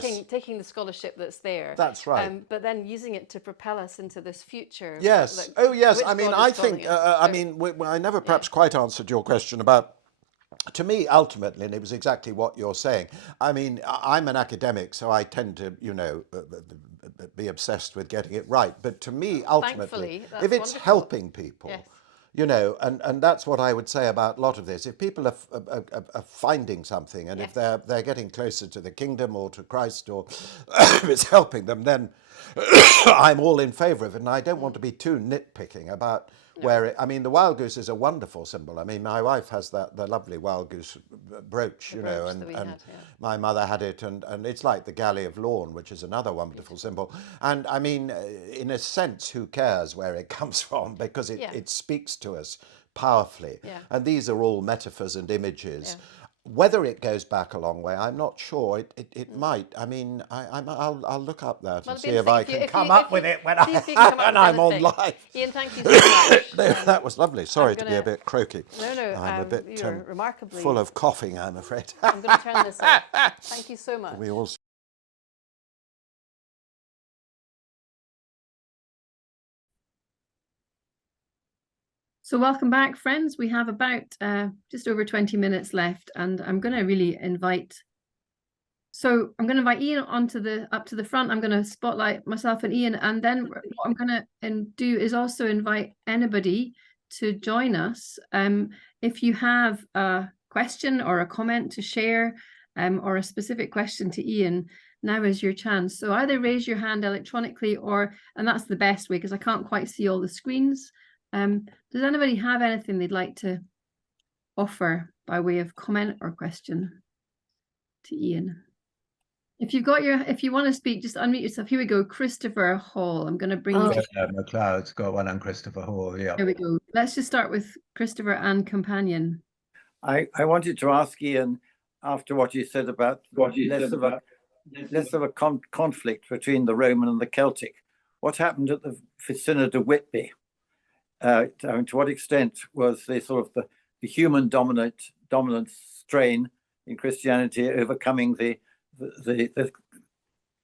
Yes. taking the scholarship that's there. That's right. But then using it to propel us into this future. Yes. Yes. I mean, I think, I never perhaps quite answered your question about, to me, ultimately, and it was exactly what you're saying. I mean, I'm an academic, so I tend to, be obsessed with getting it right. But to me, ultimately, if it's helping people, and that's what I would say about a lot of this. If people are finding something, and if they're getting closer to the kingdom or to Christ, or if it's helping them, then I'm all in favour of it. And I don't want to be too nitpicking about the wild goose is a wonderful symbol. I mean, my wife has the lovely wild goose brooch, and my mother had it, and it's like the Galley of Lawn, which is another wonderful symbol. And I mean, in a sense, who cares where it comes from, because it speaks to us powerfully. And these are all metaphors and images. Whether it goes back a long way, I'm not sure. It might. I mean, I'll look up that and see if I can come up with it when I'm on live. Ian, thank you so much. That was lovely. Sorry to be a bit croaky. No, I'm a bit you're remarkably full of coughing, I'm afraid. I'm going to turn this off. Thank you so much. We all. So welcome back, friends. We have about just over 20 minutes left, and I'm going to really invite. So I'm going to invite Ian up to the front. I'm going to spotlight myself and Ian, and then what I'm going to do is also invite anybody to join us. If you have a question or a comment to share, or a specific question to Ian, now is your chance. So either raise your hand electronically, and that's the best way because I can't quite see all the screens. Does anybody have anything they'd like to offer by way of comment or question to Ian? If you want to speak, just unmute yourself. Here we go. Christopher Hall. I'm going to bring you. McLeod's got one on Christopher Hall. Yeah. There we go. Let's just start with Christopher and companion. I wanted to ask Ian, after what you said about less of a conflict between the Roman and the Celtic, what happened at the Synod of Whitby? To what extent was the sort of the human dominant strain in Christianity overcoming the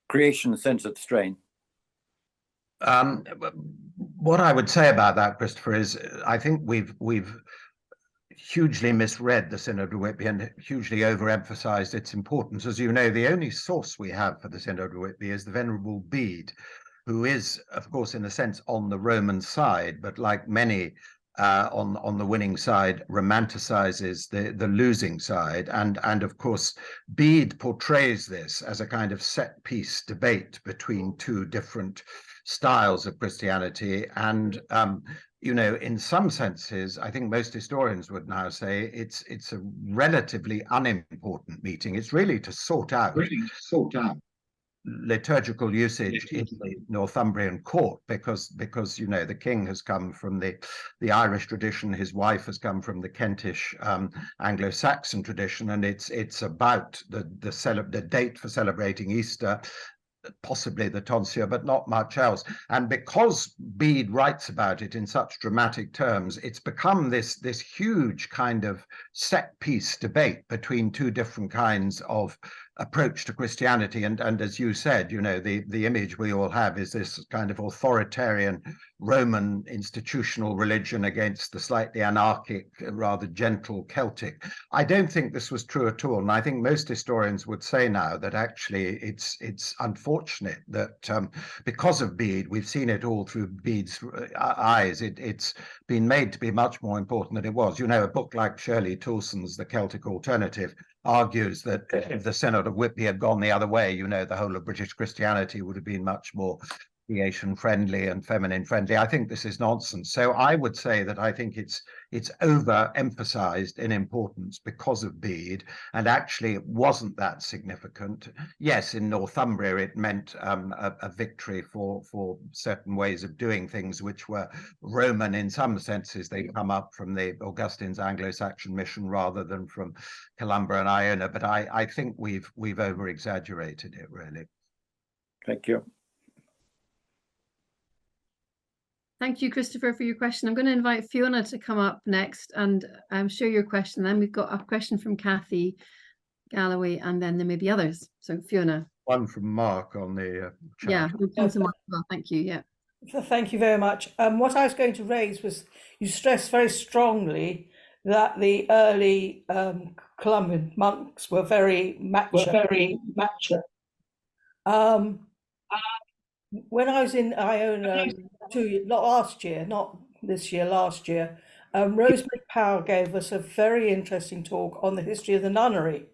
creation-centered strain? What I would say about that, Christopher, is I think we've hugely misread the Synod of Whitby and hugely overemphasized its importance. As you know, the only source we have for the Synod of Whitby is the Venerable Bede, who is, of course, in a sense, on the Roman side, but like many on the winning side, romanticizes the losing side. And of course, Bede portrays this as a kind of set-piece debate between two different styles of Christianity. And you know, in some senses, I think most historians would now say it's a relatively unimportant meeting. It's really to sort out liturgical usage in the Northumbrian court, because you know, the king has come from the Irish tradition, his wife has come from the Kentish Anglo-Saxon tradition, and it's about the date for celebrating Easter, possibly the tonsure, but not much else. And because Bede writes about it in such dramatic terms, it's become this huge kind of set-piece debate between two different kinds of approach to Christianity. And as you said, you know, the image we all have is this kind of authoritarian Roman institutional religion against the slightly anarchic, rather gentle Celtic. I don't think this was true at all. And I think most historians would say now that actually it's unfortunate that because of Bede, we've seen it all through Bede's eyes. It's been made to be much more important than it was. You know, a book like Shirley Toulson's The Celtic Alternative argues that if the Synod of Whitby had gone the other way, you know, the whole of British Christianity would have been much more creation friendly and feminine friendly. I think this is nonsense. So I would say that I think it's overemphasized in importance because of Bede, and actually it wasn't that significant. Yes, in Northumbria it meant a victory for certain ways of doing things which were Roman in some senses. They come up from the Augustine's Anglo-Saxon mission rather than from Columba and Iona, but I think we've over-exaggerated it, really. Thank you. Thank you, Christopher, for your question. I'm going to invite Fiona to come up next and share your question. Then we've got a question from Kathy Galloway, and then there may be others. So Fiona. One from Mark on the chat. Yeah, we'll come to Mark as well. Thank you. Yeah. Thank you very much. What I was going to raise was, you stressed very strongly that the early Columban monks were very macho. When I was in Iona last year, not this year, last year, Rosemary Powell gave us a very interesting talk on the history of the nunnery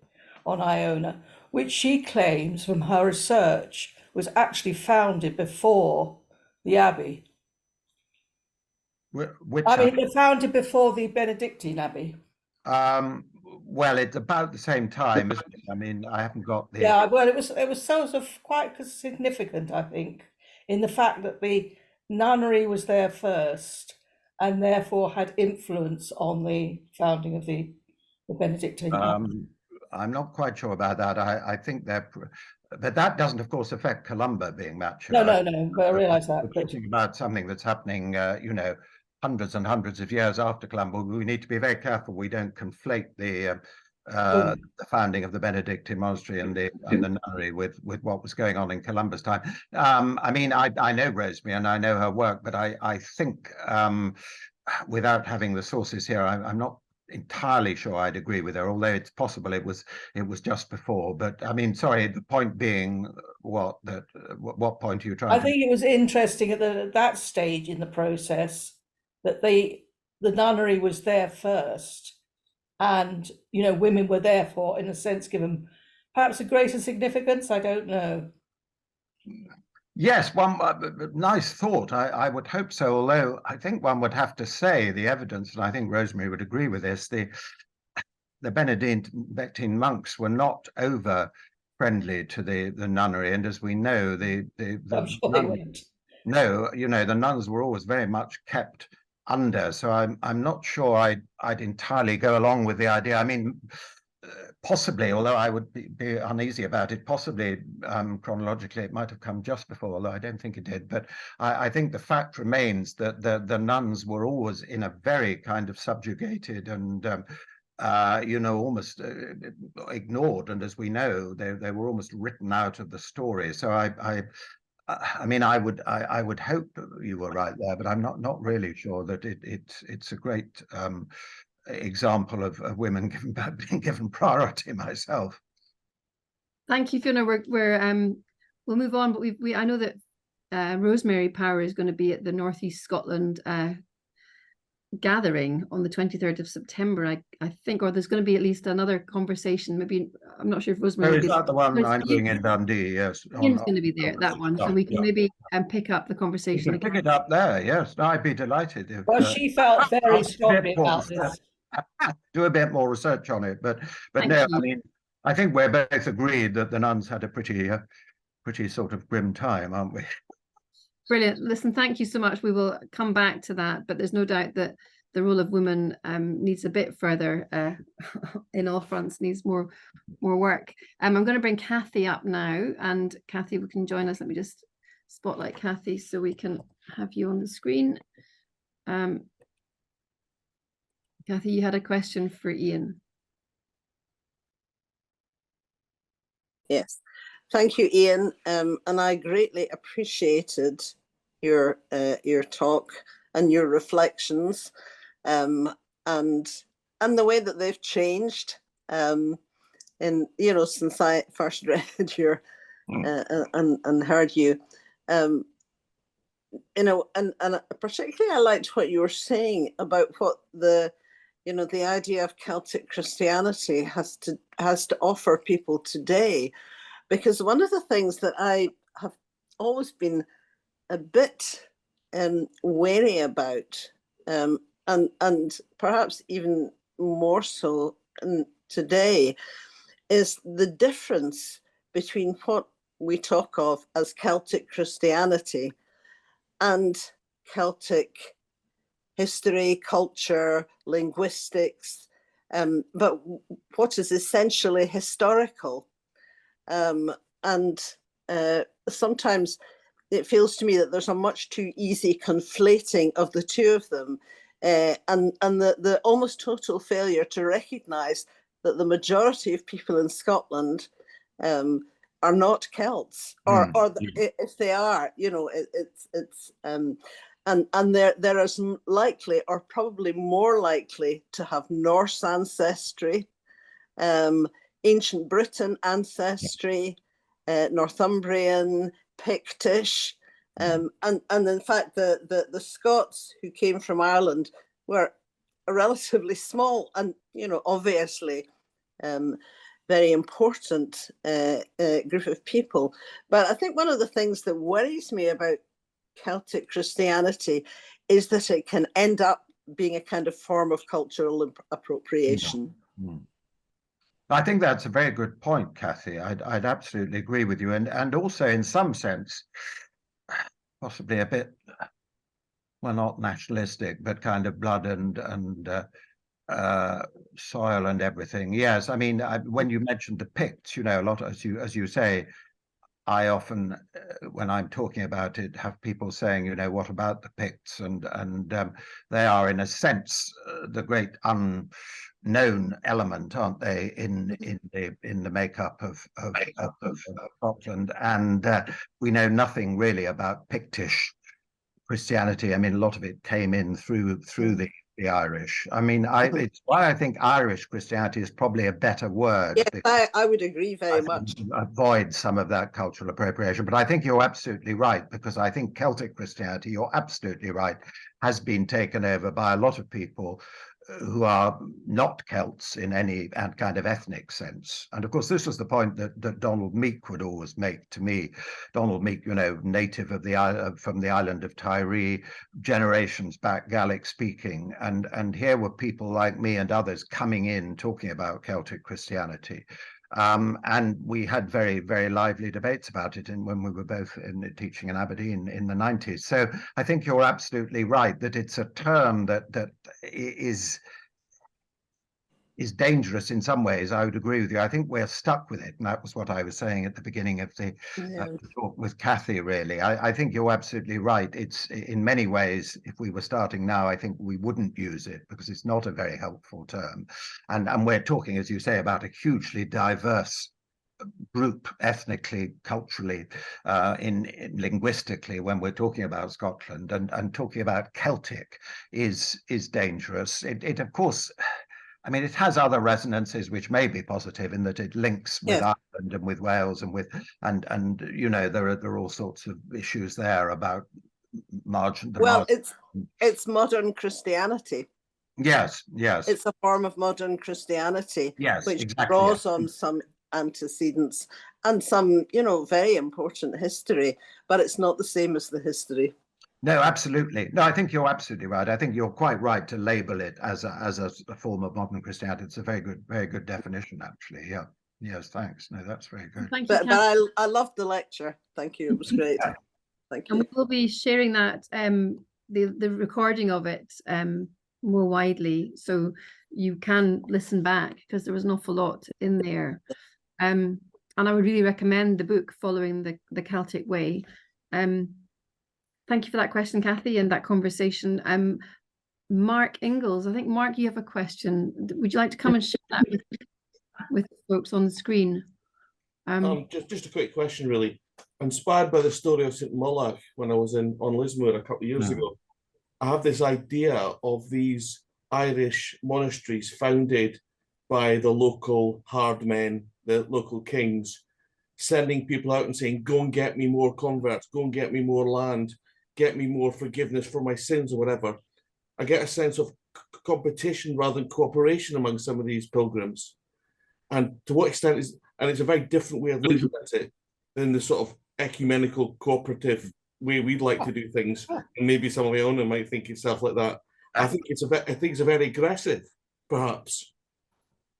on Iona, which she claims from her research was actually founded before the abbey. Founded before the Benedictine abbey. Well, it's about the same time, isn't it? I mean, I haven't got the... Yeah, well, it was sort of quite significant, I think, in the fact that the nunnery was there first and therefore had influence on the founding of the Benedictine abbey. I'm not quite sure about that. I think they're... But that doesn't, of course, affect Columba being macho. No, but I realise that. We're talking about something that's happening, you know, hundreds and hundreds of years after Columba. We need to be very careful we don't conflate the founding of the Benedictine monastery and the nunnery with what was going on in Columba's time. I mean, I know Rosemary and I know her work, but I think without having the sources here, I'm not entirely sure I'd agree with her, although it's possible it was just before. But I mean, sorry, the point being what point are you trying to... I think it was interesting at that stage in the process that the nunnery was there first, and you know, women were therefore, in a sense, given perhaps a greater significance. I don't know. Yes, one nice thought. I would hope so. Although I think one would have to say the evidence, and I think Rosemary would agree with this, the Benedictine monks were not over friendly to the nunnery, and as we know, I'm sure they weren't. no, you know, the nuns were always very much kept under. So I'm not sure I'd entirely go along with the idea. I mean, possibly, although I would be uneasy about it, possibly chronologically it might have come just before, although I don't think it did. But I think the fact remains that the nuns were always in a very kind of subjugated and you know, almost ignored, and as we know, they were almost written out of the story. So I mean, I would hope you were right there, but I'm not really sure that it's a great example of women being given priority myself. Thank you, Fiona. We'll move on, but I know that Rosemary Power is going to be at the North East Scotland gathering on the 23rd of September, I think, or there's going to be at least another conversation. Maybe, I'm not sure if Rosemary. Is that the one I'm doing in Dundee? Yes. Ian's going to be there, that one. So we can maybe pick up the conversation again. Pick it up there, yes. No, I'd be delighted. If, Well, she felt very strongly about this. Do a bit more research on it, but no, I mean, I think we're both agreed that the nuns had a pretty sort of grim time, aren't we? Brilliant. Listen, thank you so much. We will come back to that, but there's no doubt that the role of women needs a bit further in all fronts, needs more work. I'm going to bring Kathy up now, and Kathy, we can join us. Let me just spotlight Kathy so we can have you on the screen. Kathy, you had a question for Ian. Yes, thank you, Ian, and I greatly appreciated your talk and your reflections, and the way that they've changed, in since I first read your and heard you, and particularly I liked what you were saying about what the idea of Celtic Christianity has to offer people today, because one of the things that I have always been a bit wary about, and perhaps even more so today, is the difference between what we talk of as Celtic Christianity and Celtic history, culture, linguistics, but what is essentially historical. And sometimes it feels to me that there's a much too easy conflating of the two of them, and the almost total failure to recognise that the majority of people in Scotland are not Celts, or if they are, and they're as likely, or probably more likely, to have Norse ancestry, ancient Britain ancestry, Northumbrian, Pictish, and in fact the Scots who came from Ireland were a relatively small and obviously very important group of people. But I think one of the things that worries me about Celtic Christianity is that it can end up being a kind of form of cultural appropriation. I think that's a very good point, Kathy. I'd absolutely agree with you, and also in some sense, possibly a bit, well, not nationalistic, but kind of blood and soil and everything. Yes, I mean, when you mentioned the Picts, a lot, as you say, I often, when I'm talking about it, have people saying, what about the Picts? And they are, in a sense, the great unknown element, aren't they, in the makeup of Scotland? And we know nothing really about Pictish Christianity. I mean, a lot of it came in through the Irish. I mean, it's why I think Irish Christianity is probably a better word. Yes, I would agree very much. Avoid some of that cultural appropriation. But I think you're absolutely right, because I think Celtic Christianity, you're absolutely right, has been taken over by a lot of people who are not Celts in any kind of ethnic sense. And of course, this was the point that Donald Meek would always make to me. Donald Meek, native of from the island of Tiree, generations back, Gaelic speaking, and here were people like me and others coming in talking about Celtic Christianity. And we had very, very lively debates about it when we were both teaching in Aberdeen in the 90s. So I think you're absolutely right that it's a term that is dangerous in some ways. I would agree with you. I think we're stuck with it. And that was what I was saying at the beginning of the talk with Kathy, really. I think you're absolutely right. It's in many ways, if we were starting now, I think we wouldn't use it because it's not a very helpful term. And we're talking, as you say, about a hugely diverse group, ethnically, culturally, in linguistically, when we're talking about Scotland, and talking about Celtic is dangerous. It of course, I mean, it has other resonances which may be positive in that it links with Ireland and with Wales and with and you know there are all sorts of issues there about margin. It's modern Christianity. Yes. It's a form of modern Christianity, which exactly, draws on some antecedents and some, you know, very important history, but it's not the same as the history. No, absolutely. No, I think you're absolutely right. I think you're quite right to label it as a form of modern Christianity. It's a very good definition, actually. Yeah. Yes, thanks. No, that's very good. Thank you, but I loved the lecture. Thank you. It was great. Thank you. And we will be sharing that the recording of it more widely, so you can listen back because there was an awful lot in there. And I would really recommend the book Following the Celtic Way. Thank you for that question, Kathy, and that conversation. Mark Ingalls, I think, Mark, you have a question. Would you like to come and share that with folks on the screen? Just a quick question, really. Inspired by the story of St. Mullach when I was on Lismore a couple of years ago, I have this idea of these Irish monasteries founded by the local hard men, the local kings, sending people out and saying, go and get me more converts, go and get me more land, get me more forgiveness for my sins or whatever. I get a sense of competition rather than cooperation among some of these pilgrims. And to what extent is, and it's a very different way of looking at it than the sort of ecumenical cooperative way we'd like to do things. And maybe some of Iona might think itself like that. I think it's a very aggressive, perhaps.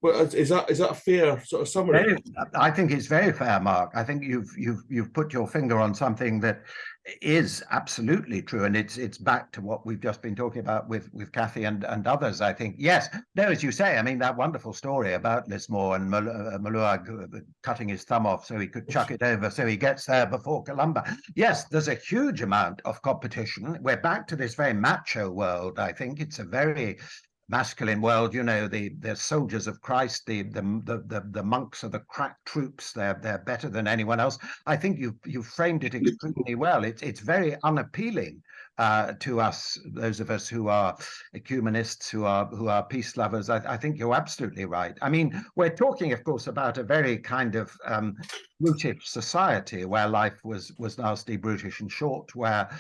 But is that a fair sort of summary? I think it's very fair, Mark. I think you've put your finger on something that is absolutely true, and it's back to what we've just been talking about with Kathy and others. I think yes, no, as you say, I mean that wonderful story about Lismore and Maluag cutting his thumb off so he could chuck it over, so he gets there before Columba. Yes, there's a huge amount of competition. We're back to this very macho world. I think it's a very masculine world, you know, the soldiers of Christ, the monks are the crack troops. They're better than anyone else. I think you've framed it extremely well. It's very unappealing to us, those of us who are ecumenists, who are peace lovers. I think you're absolutely right. I mean, we're talking, of course, about a very kind of brutish society where life was nasty, brutish, and short. Where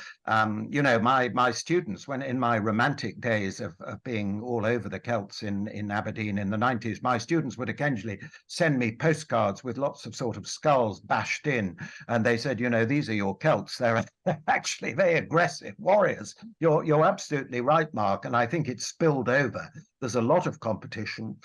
you know, my students, when in my romantic days of being all over the Celts in Aberdeen in the 90s, my students would occasionally send me postcards with lots of sort of skulls bashed in, and they said, you know, these are your Celts. They're actually very aggressive warriors. You're absolutely right, Mark, and I think it's spilled over. There's a lot of competition.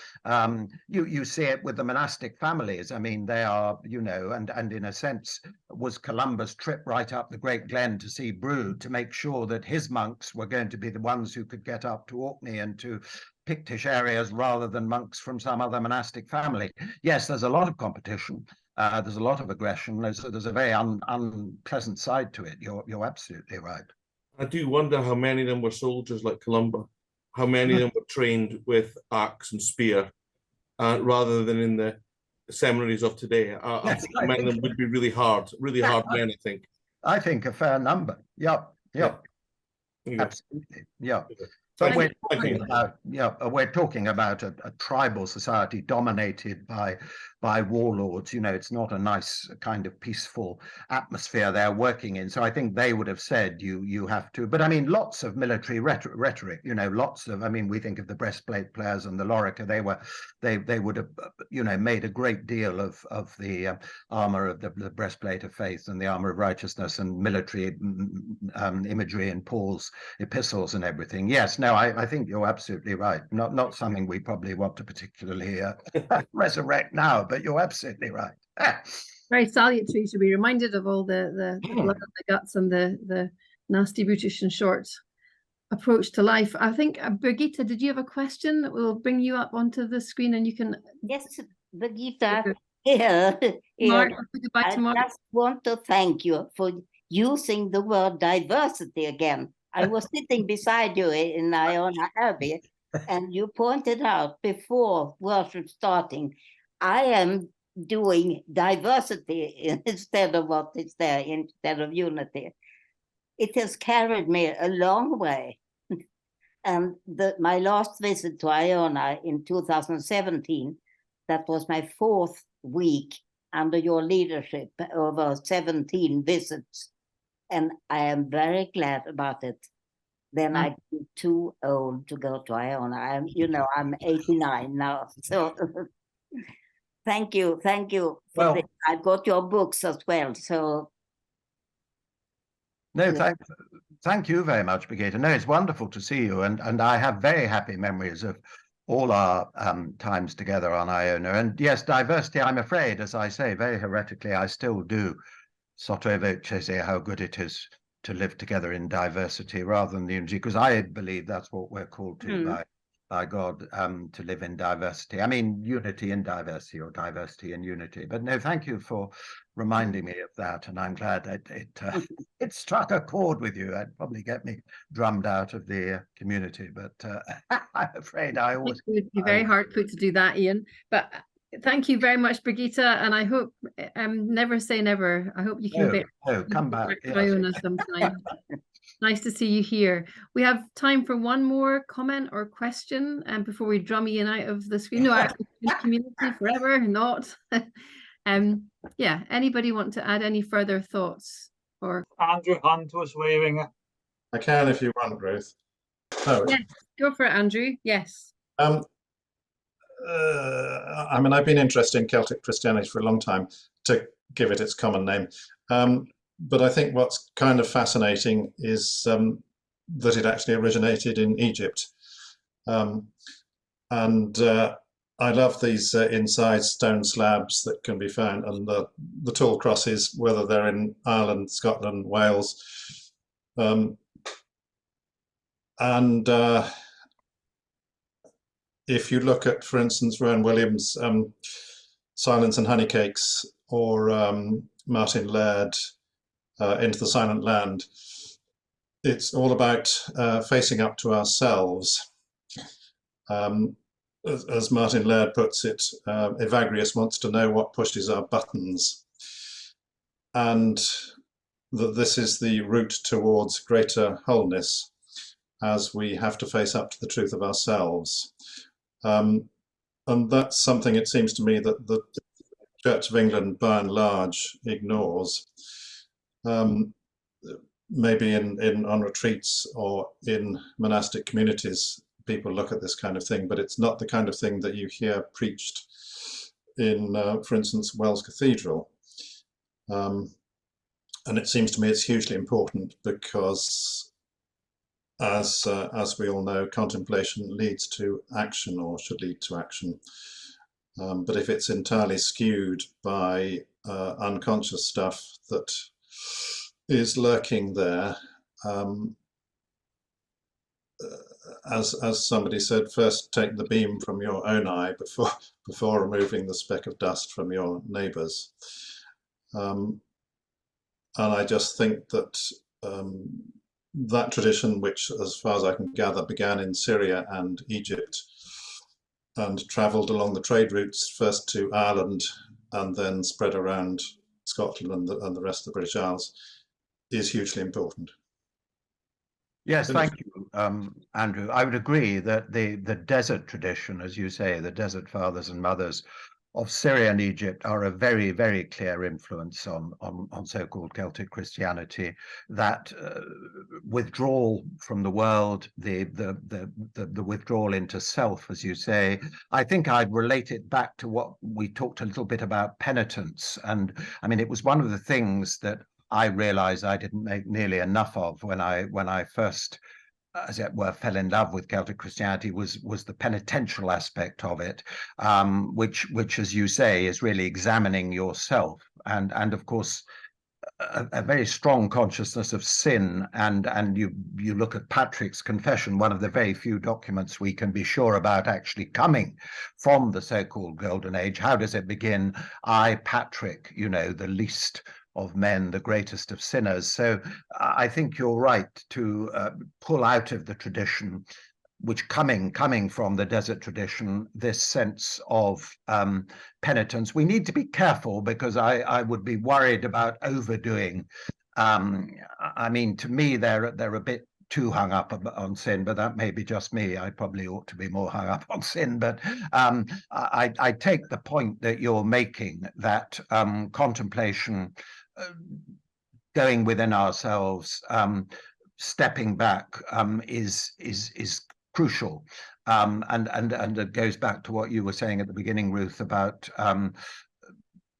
You see it with the monastic families. I mean, they are, you know, and in a sense, was Columba's trip right up the Great Glen to see Brugh to make sure that his monks were going to be the ones who could get up to Orkney and to Pictish areas rather than monks from some other monastic family. Yes, there's a lot of competition. There's a lot of aggression. There's a very unpleasant side to it. You're absolutely right. I do wonder how many of them were soldiers like Columba, how many of them were trained with axe and spear, rather than in the seminaries of today. I think many of them would be really hard men, I think. I think a fair number. Yep. Absolutely. Yeah. But we're talking about a tribal society dominated by warlords. You know, it's not a nice kind of peaceful atmosphere they're working in. So I think they would have said you have to. But I mean, lots of military rhetoric. You know, lots of. I mean, we think of the breastplate players and the lorica. They would have, you know, made a great deal of the armor of the breastplate of faith and the armor of righteousness and military imagery in Paul's epistles and everything. Yes. No, I think you're absolutely right. Not something we probably want to particularly resurrect now, but you're absolutely right. Very salutary to be reminded of all the blood and the guts and the nasty, brutish and short approach to life. I think, Brigitte, did you have a question that will bring you up onto the screen and you can... Yes, Brigitte, here. Mark, goodbye to Mark. I just want to thank you for using the word diversity again. I was sitting beside you in Iona Abbey, and you pointed out before worship starting, I am doing diversity instead of what is there, instead of unity. It has carried me a long way. And my last visit to Iona in 2017, that was my 4th week under your leadership, over 17 visits. And I am very glad about it. Then I'm too old to go to Iona. I'm 89 now. So thank you. Well, this. I've got your books as well. So no, thank you very much, Brigitte. No, it's wonderful to see you, and I have very happy memories of all our times together on Iona. And yes, diversity, I'm afraid, as I say, very heretically, I still do sotto voce say how good it is to live together in diversity rather than unity, because I believe that's what we're called to by God, to live in diversity. I mean, unity in diversity or diversity in unity. But no, thank you for reminding me of that, and I'm glad that it struck a chord with you. It'd probably get me drummed out of the community, but I'm afraid I always... It would be very hard put to do that, Ian. But thank you very much, Brigitte, and I hope, never say never. I hope you can come back to Iona sometime. Nice to see you here. We have time for one more comment or question, and before we drum Ian out of the screen. No, our community forever, not. Yeah, anybody want to add any further thoughts? Or Andrew Hunt was waving. I can if you want, Ruth. Oh. Yes, go for it, Andrew. Yes. I mean, I've been interested in Celtic Christianity for a long time, to give it its common name. But I think what's kind of fascinating is that it actually originated in Egypt. I love these inside stone slabs that can be found, and the tall crosses, whether they're in Ireland, Scotland, Wales. If you look at, for instance, Rowan Williams' Silence and Honeycakes, or Martin Laird, Into the Silent Land, it's all about facing up to ourselves. As Martin Laird puts it, Evagrius wants to know what pushes our buttons, and that this is the route towards greater wholeness, as we have to face up to the truth of ourselves. And that's something, it seems to me, that the Church of England by and large ignores. Maybe on retreats or in monastic communities, people look at this kind of thing, but it's not the kind of thing that you hear preached in, for instance, Wells Cathedral. And it seems to me it's hugely important, because as we all know, contemplation leads to action, or should lead to action. But if it's entirely skewed by unconscious stuff that is lurking there, as somebody said, first take the beam from your own eye before removing the speck of dust from your neighbour's. And I just think that that tradition, which, as far as I can gather, began in Syria and Egypt, and travelled along the trade routes first to Ireland and then spread around Scotland and the rest of the British Isles, is hugely important. Yes, thank you, Andrew. I would agree that the desert tradition, as you say, the desert fathers and mothers of Syria and Egypt are a very, very clear influence on so-called Celtic Christianity. That withdrawal from the world, the withdrawal into self, as you say, I think I'd relate it back to what we talked a little bit about penitence. And I mean, it was one of the things that I realized I didn't make nearly enough of when I first as it were, fell in love with Celtic Christianity was the penitential aspect of it, which, as you say, is really examining yourself, and of course, a very strong consciousness of sin. And you look at Patrick's confession, one of the very few documents we can be sure about actually coming from the so-called Golden Age. How does it begin? I, Patrick, the least of men, the greatest of sinners. So I think you're right to pull out of the tradition, which coming from the desert tradition, this sense of penitence. We need to be careful, because I would be worried about overdoing. I mean, to me, they're a bit too hung up on sin, but that may be just me. I probably ought to be more hung up on sin. But I take the point that you're making, that contemplation, going within ourselves, stepping back, is crucial, and it goes back to what you were saying at the beginning, Ruth, about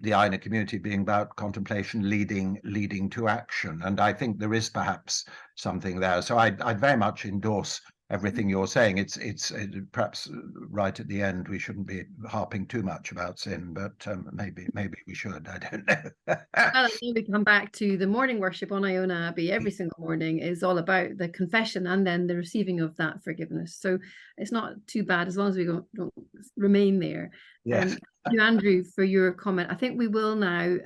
the Aina community being about contemplation leading to action, and I think there is perhaps something there. So I'd very much endorse everything you're saying. It's perhaps right at the end we shouldn't be harping too much about sin, but maybe we should. I don't know. Well, we come back to the morning worship on Iona Abbey every single morning is all about the confession and then the receiving of that forgiveness. So it's not too bad as long as we don't remain there. Yes. Thank you, Andrew, for your comment. I think we will now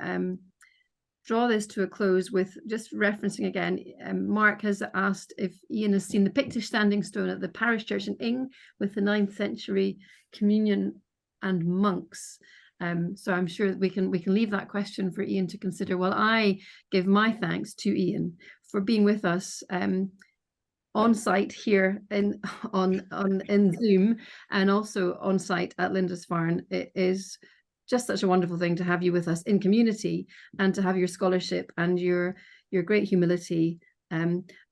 draw this to a close with just referencing again. Mark has asked if Ian has seen the Pictish standing stone at the parish church in Ing with the 9th century communion and monks. So I'm sure we can leave that question for Ian to consider. Well, I give my thanks to Ian for being with us on site here in Zoom, and also on site at Lindisfarne. It is just such a wonderful thing to have you with us in community, and to have your scholarship and your great humility,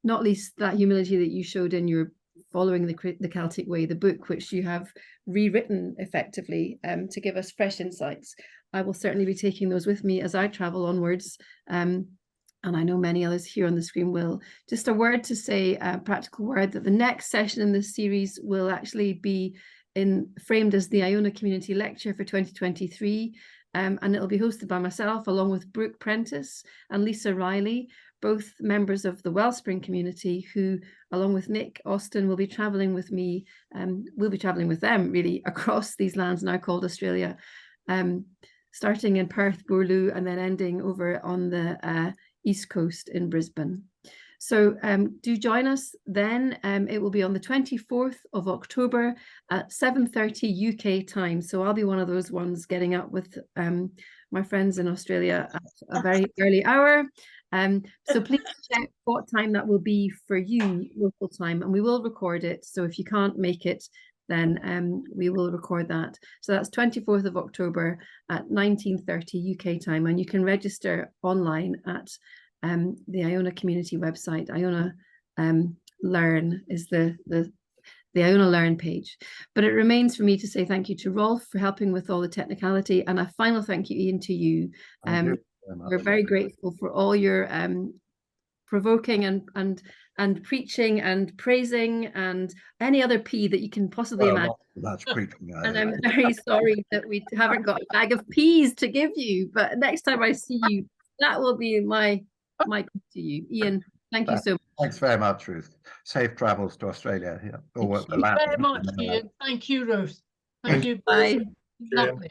not least that humility that you showed in your Following the Celtic Way, the book, which you have rewritten effectively to give us fresh insights. I will certainly be taking those with me as I travel onwards, and I know many others here on the screen will. Just a word to say, a practical word, that the next session in this series will actually be framed as the Iona Community Lecture for 2023, and it'll be hosted by myself along with Brooke Prentice and Lisa Riley, both members of the Wellspring community, who, along with Nick Austin, will be travelling with me. We'll be travelling with them really across these lands now called Australia, starting in Perth, Boorloo, and then ending over on the East Coast in Brisbane. So do join us then. It will be on the 24th of October at 7:30 UK time. So I'll be one of those ones getting up with my friends in Australia at a very early hour. So please check what time that will be for you, local time, and we will record it. So if you can't make it, then we will record that. So that's 24th of October at 19:30 UK time, and you can register online at the Iona Community website. Iona Learn is the Iona Learn page. But it remains for me to say thank you to Rolf for helping with all the technicality, and a final thank you, Ian, to you. We're very grateful for all your provoking and preaching and praising and any other P that you can possibly imagine. That's preaching. And I'm very sorry that we haven't got a bag of peas to give you, but next time I see you, that will be my gift to you. Ian, thank you so much. Thanks very much, Ruth. Safe travels to Australia. Yeah. Thank you very much, Ian. Thank you, Ruth. Thank you. Bye. Lovely.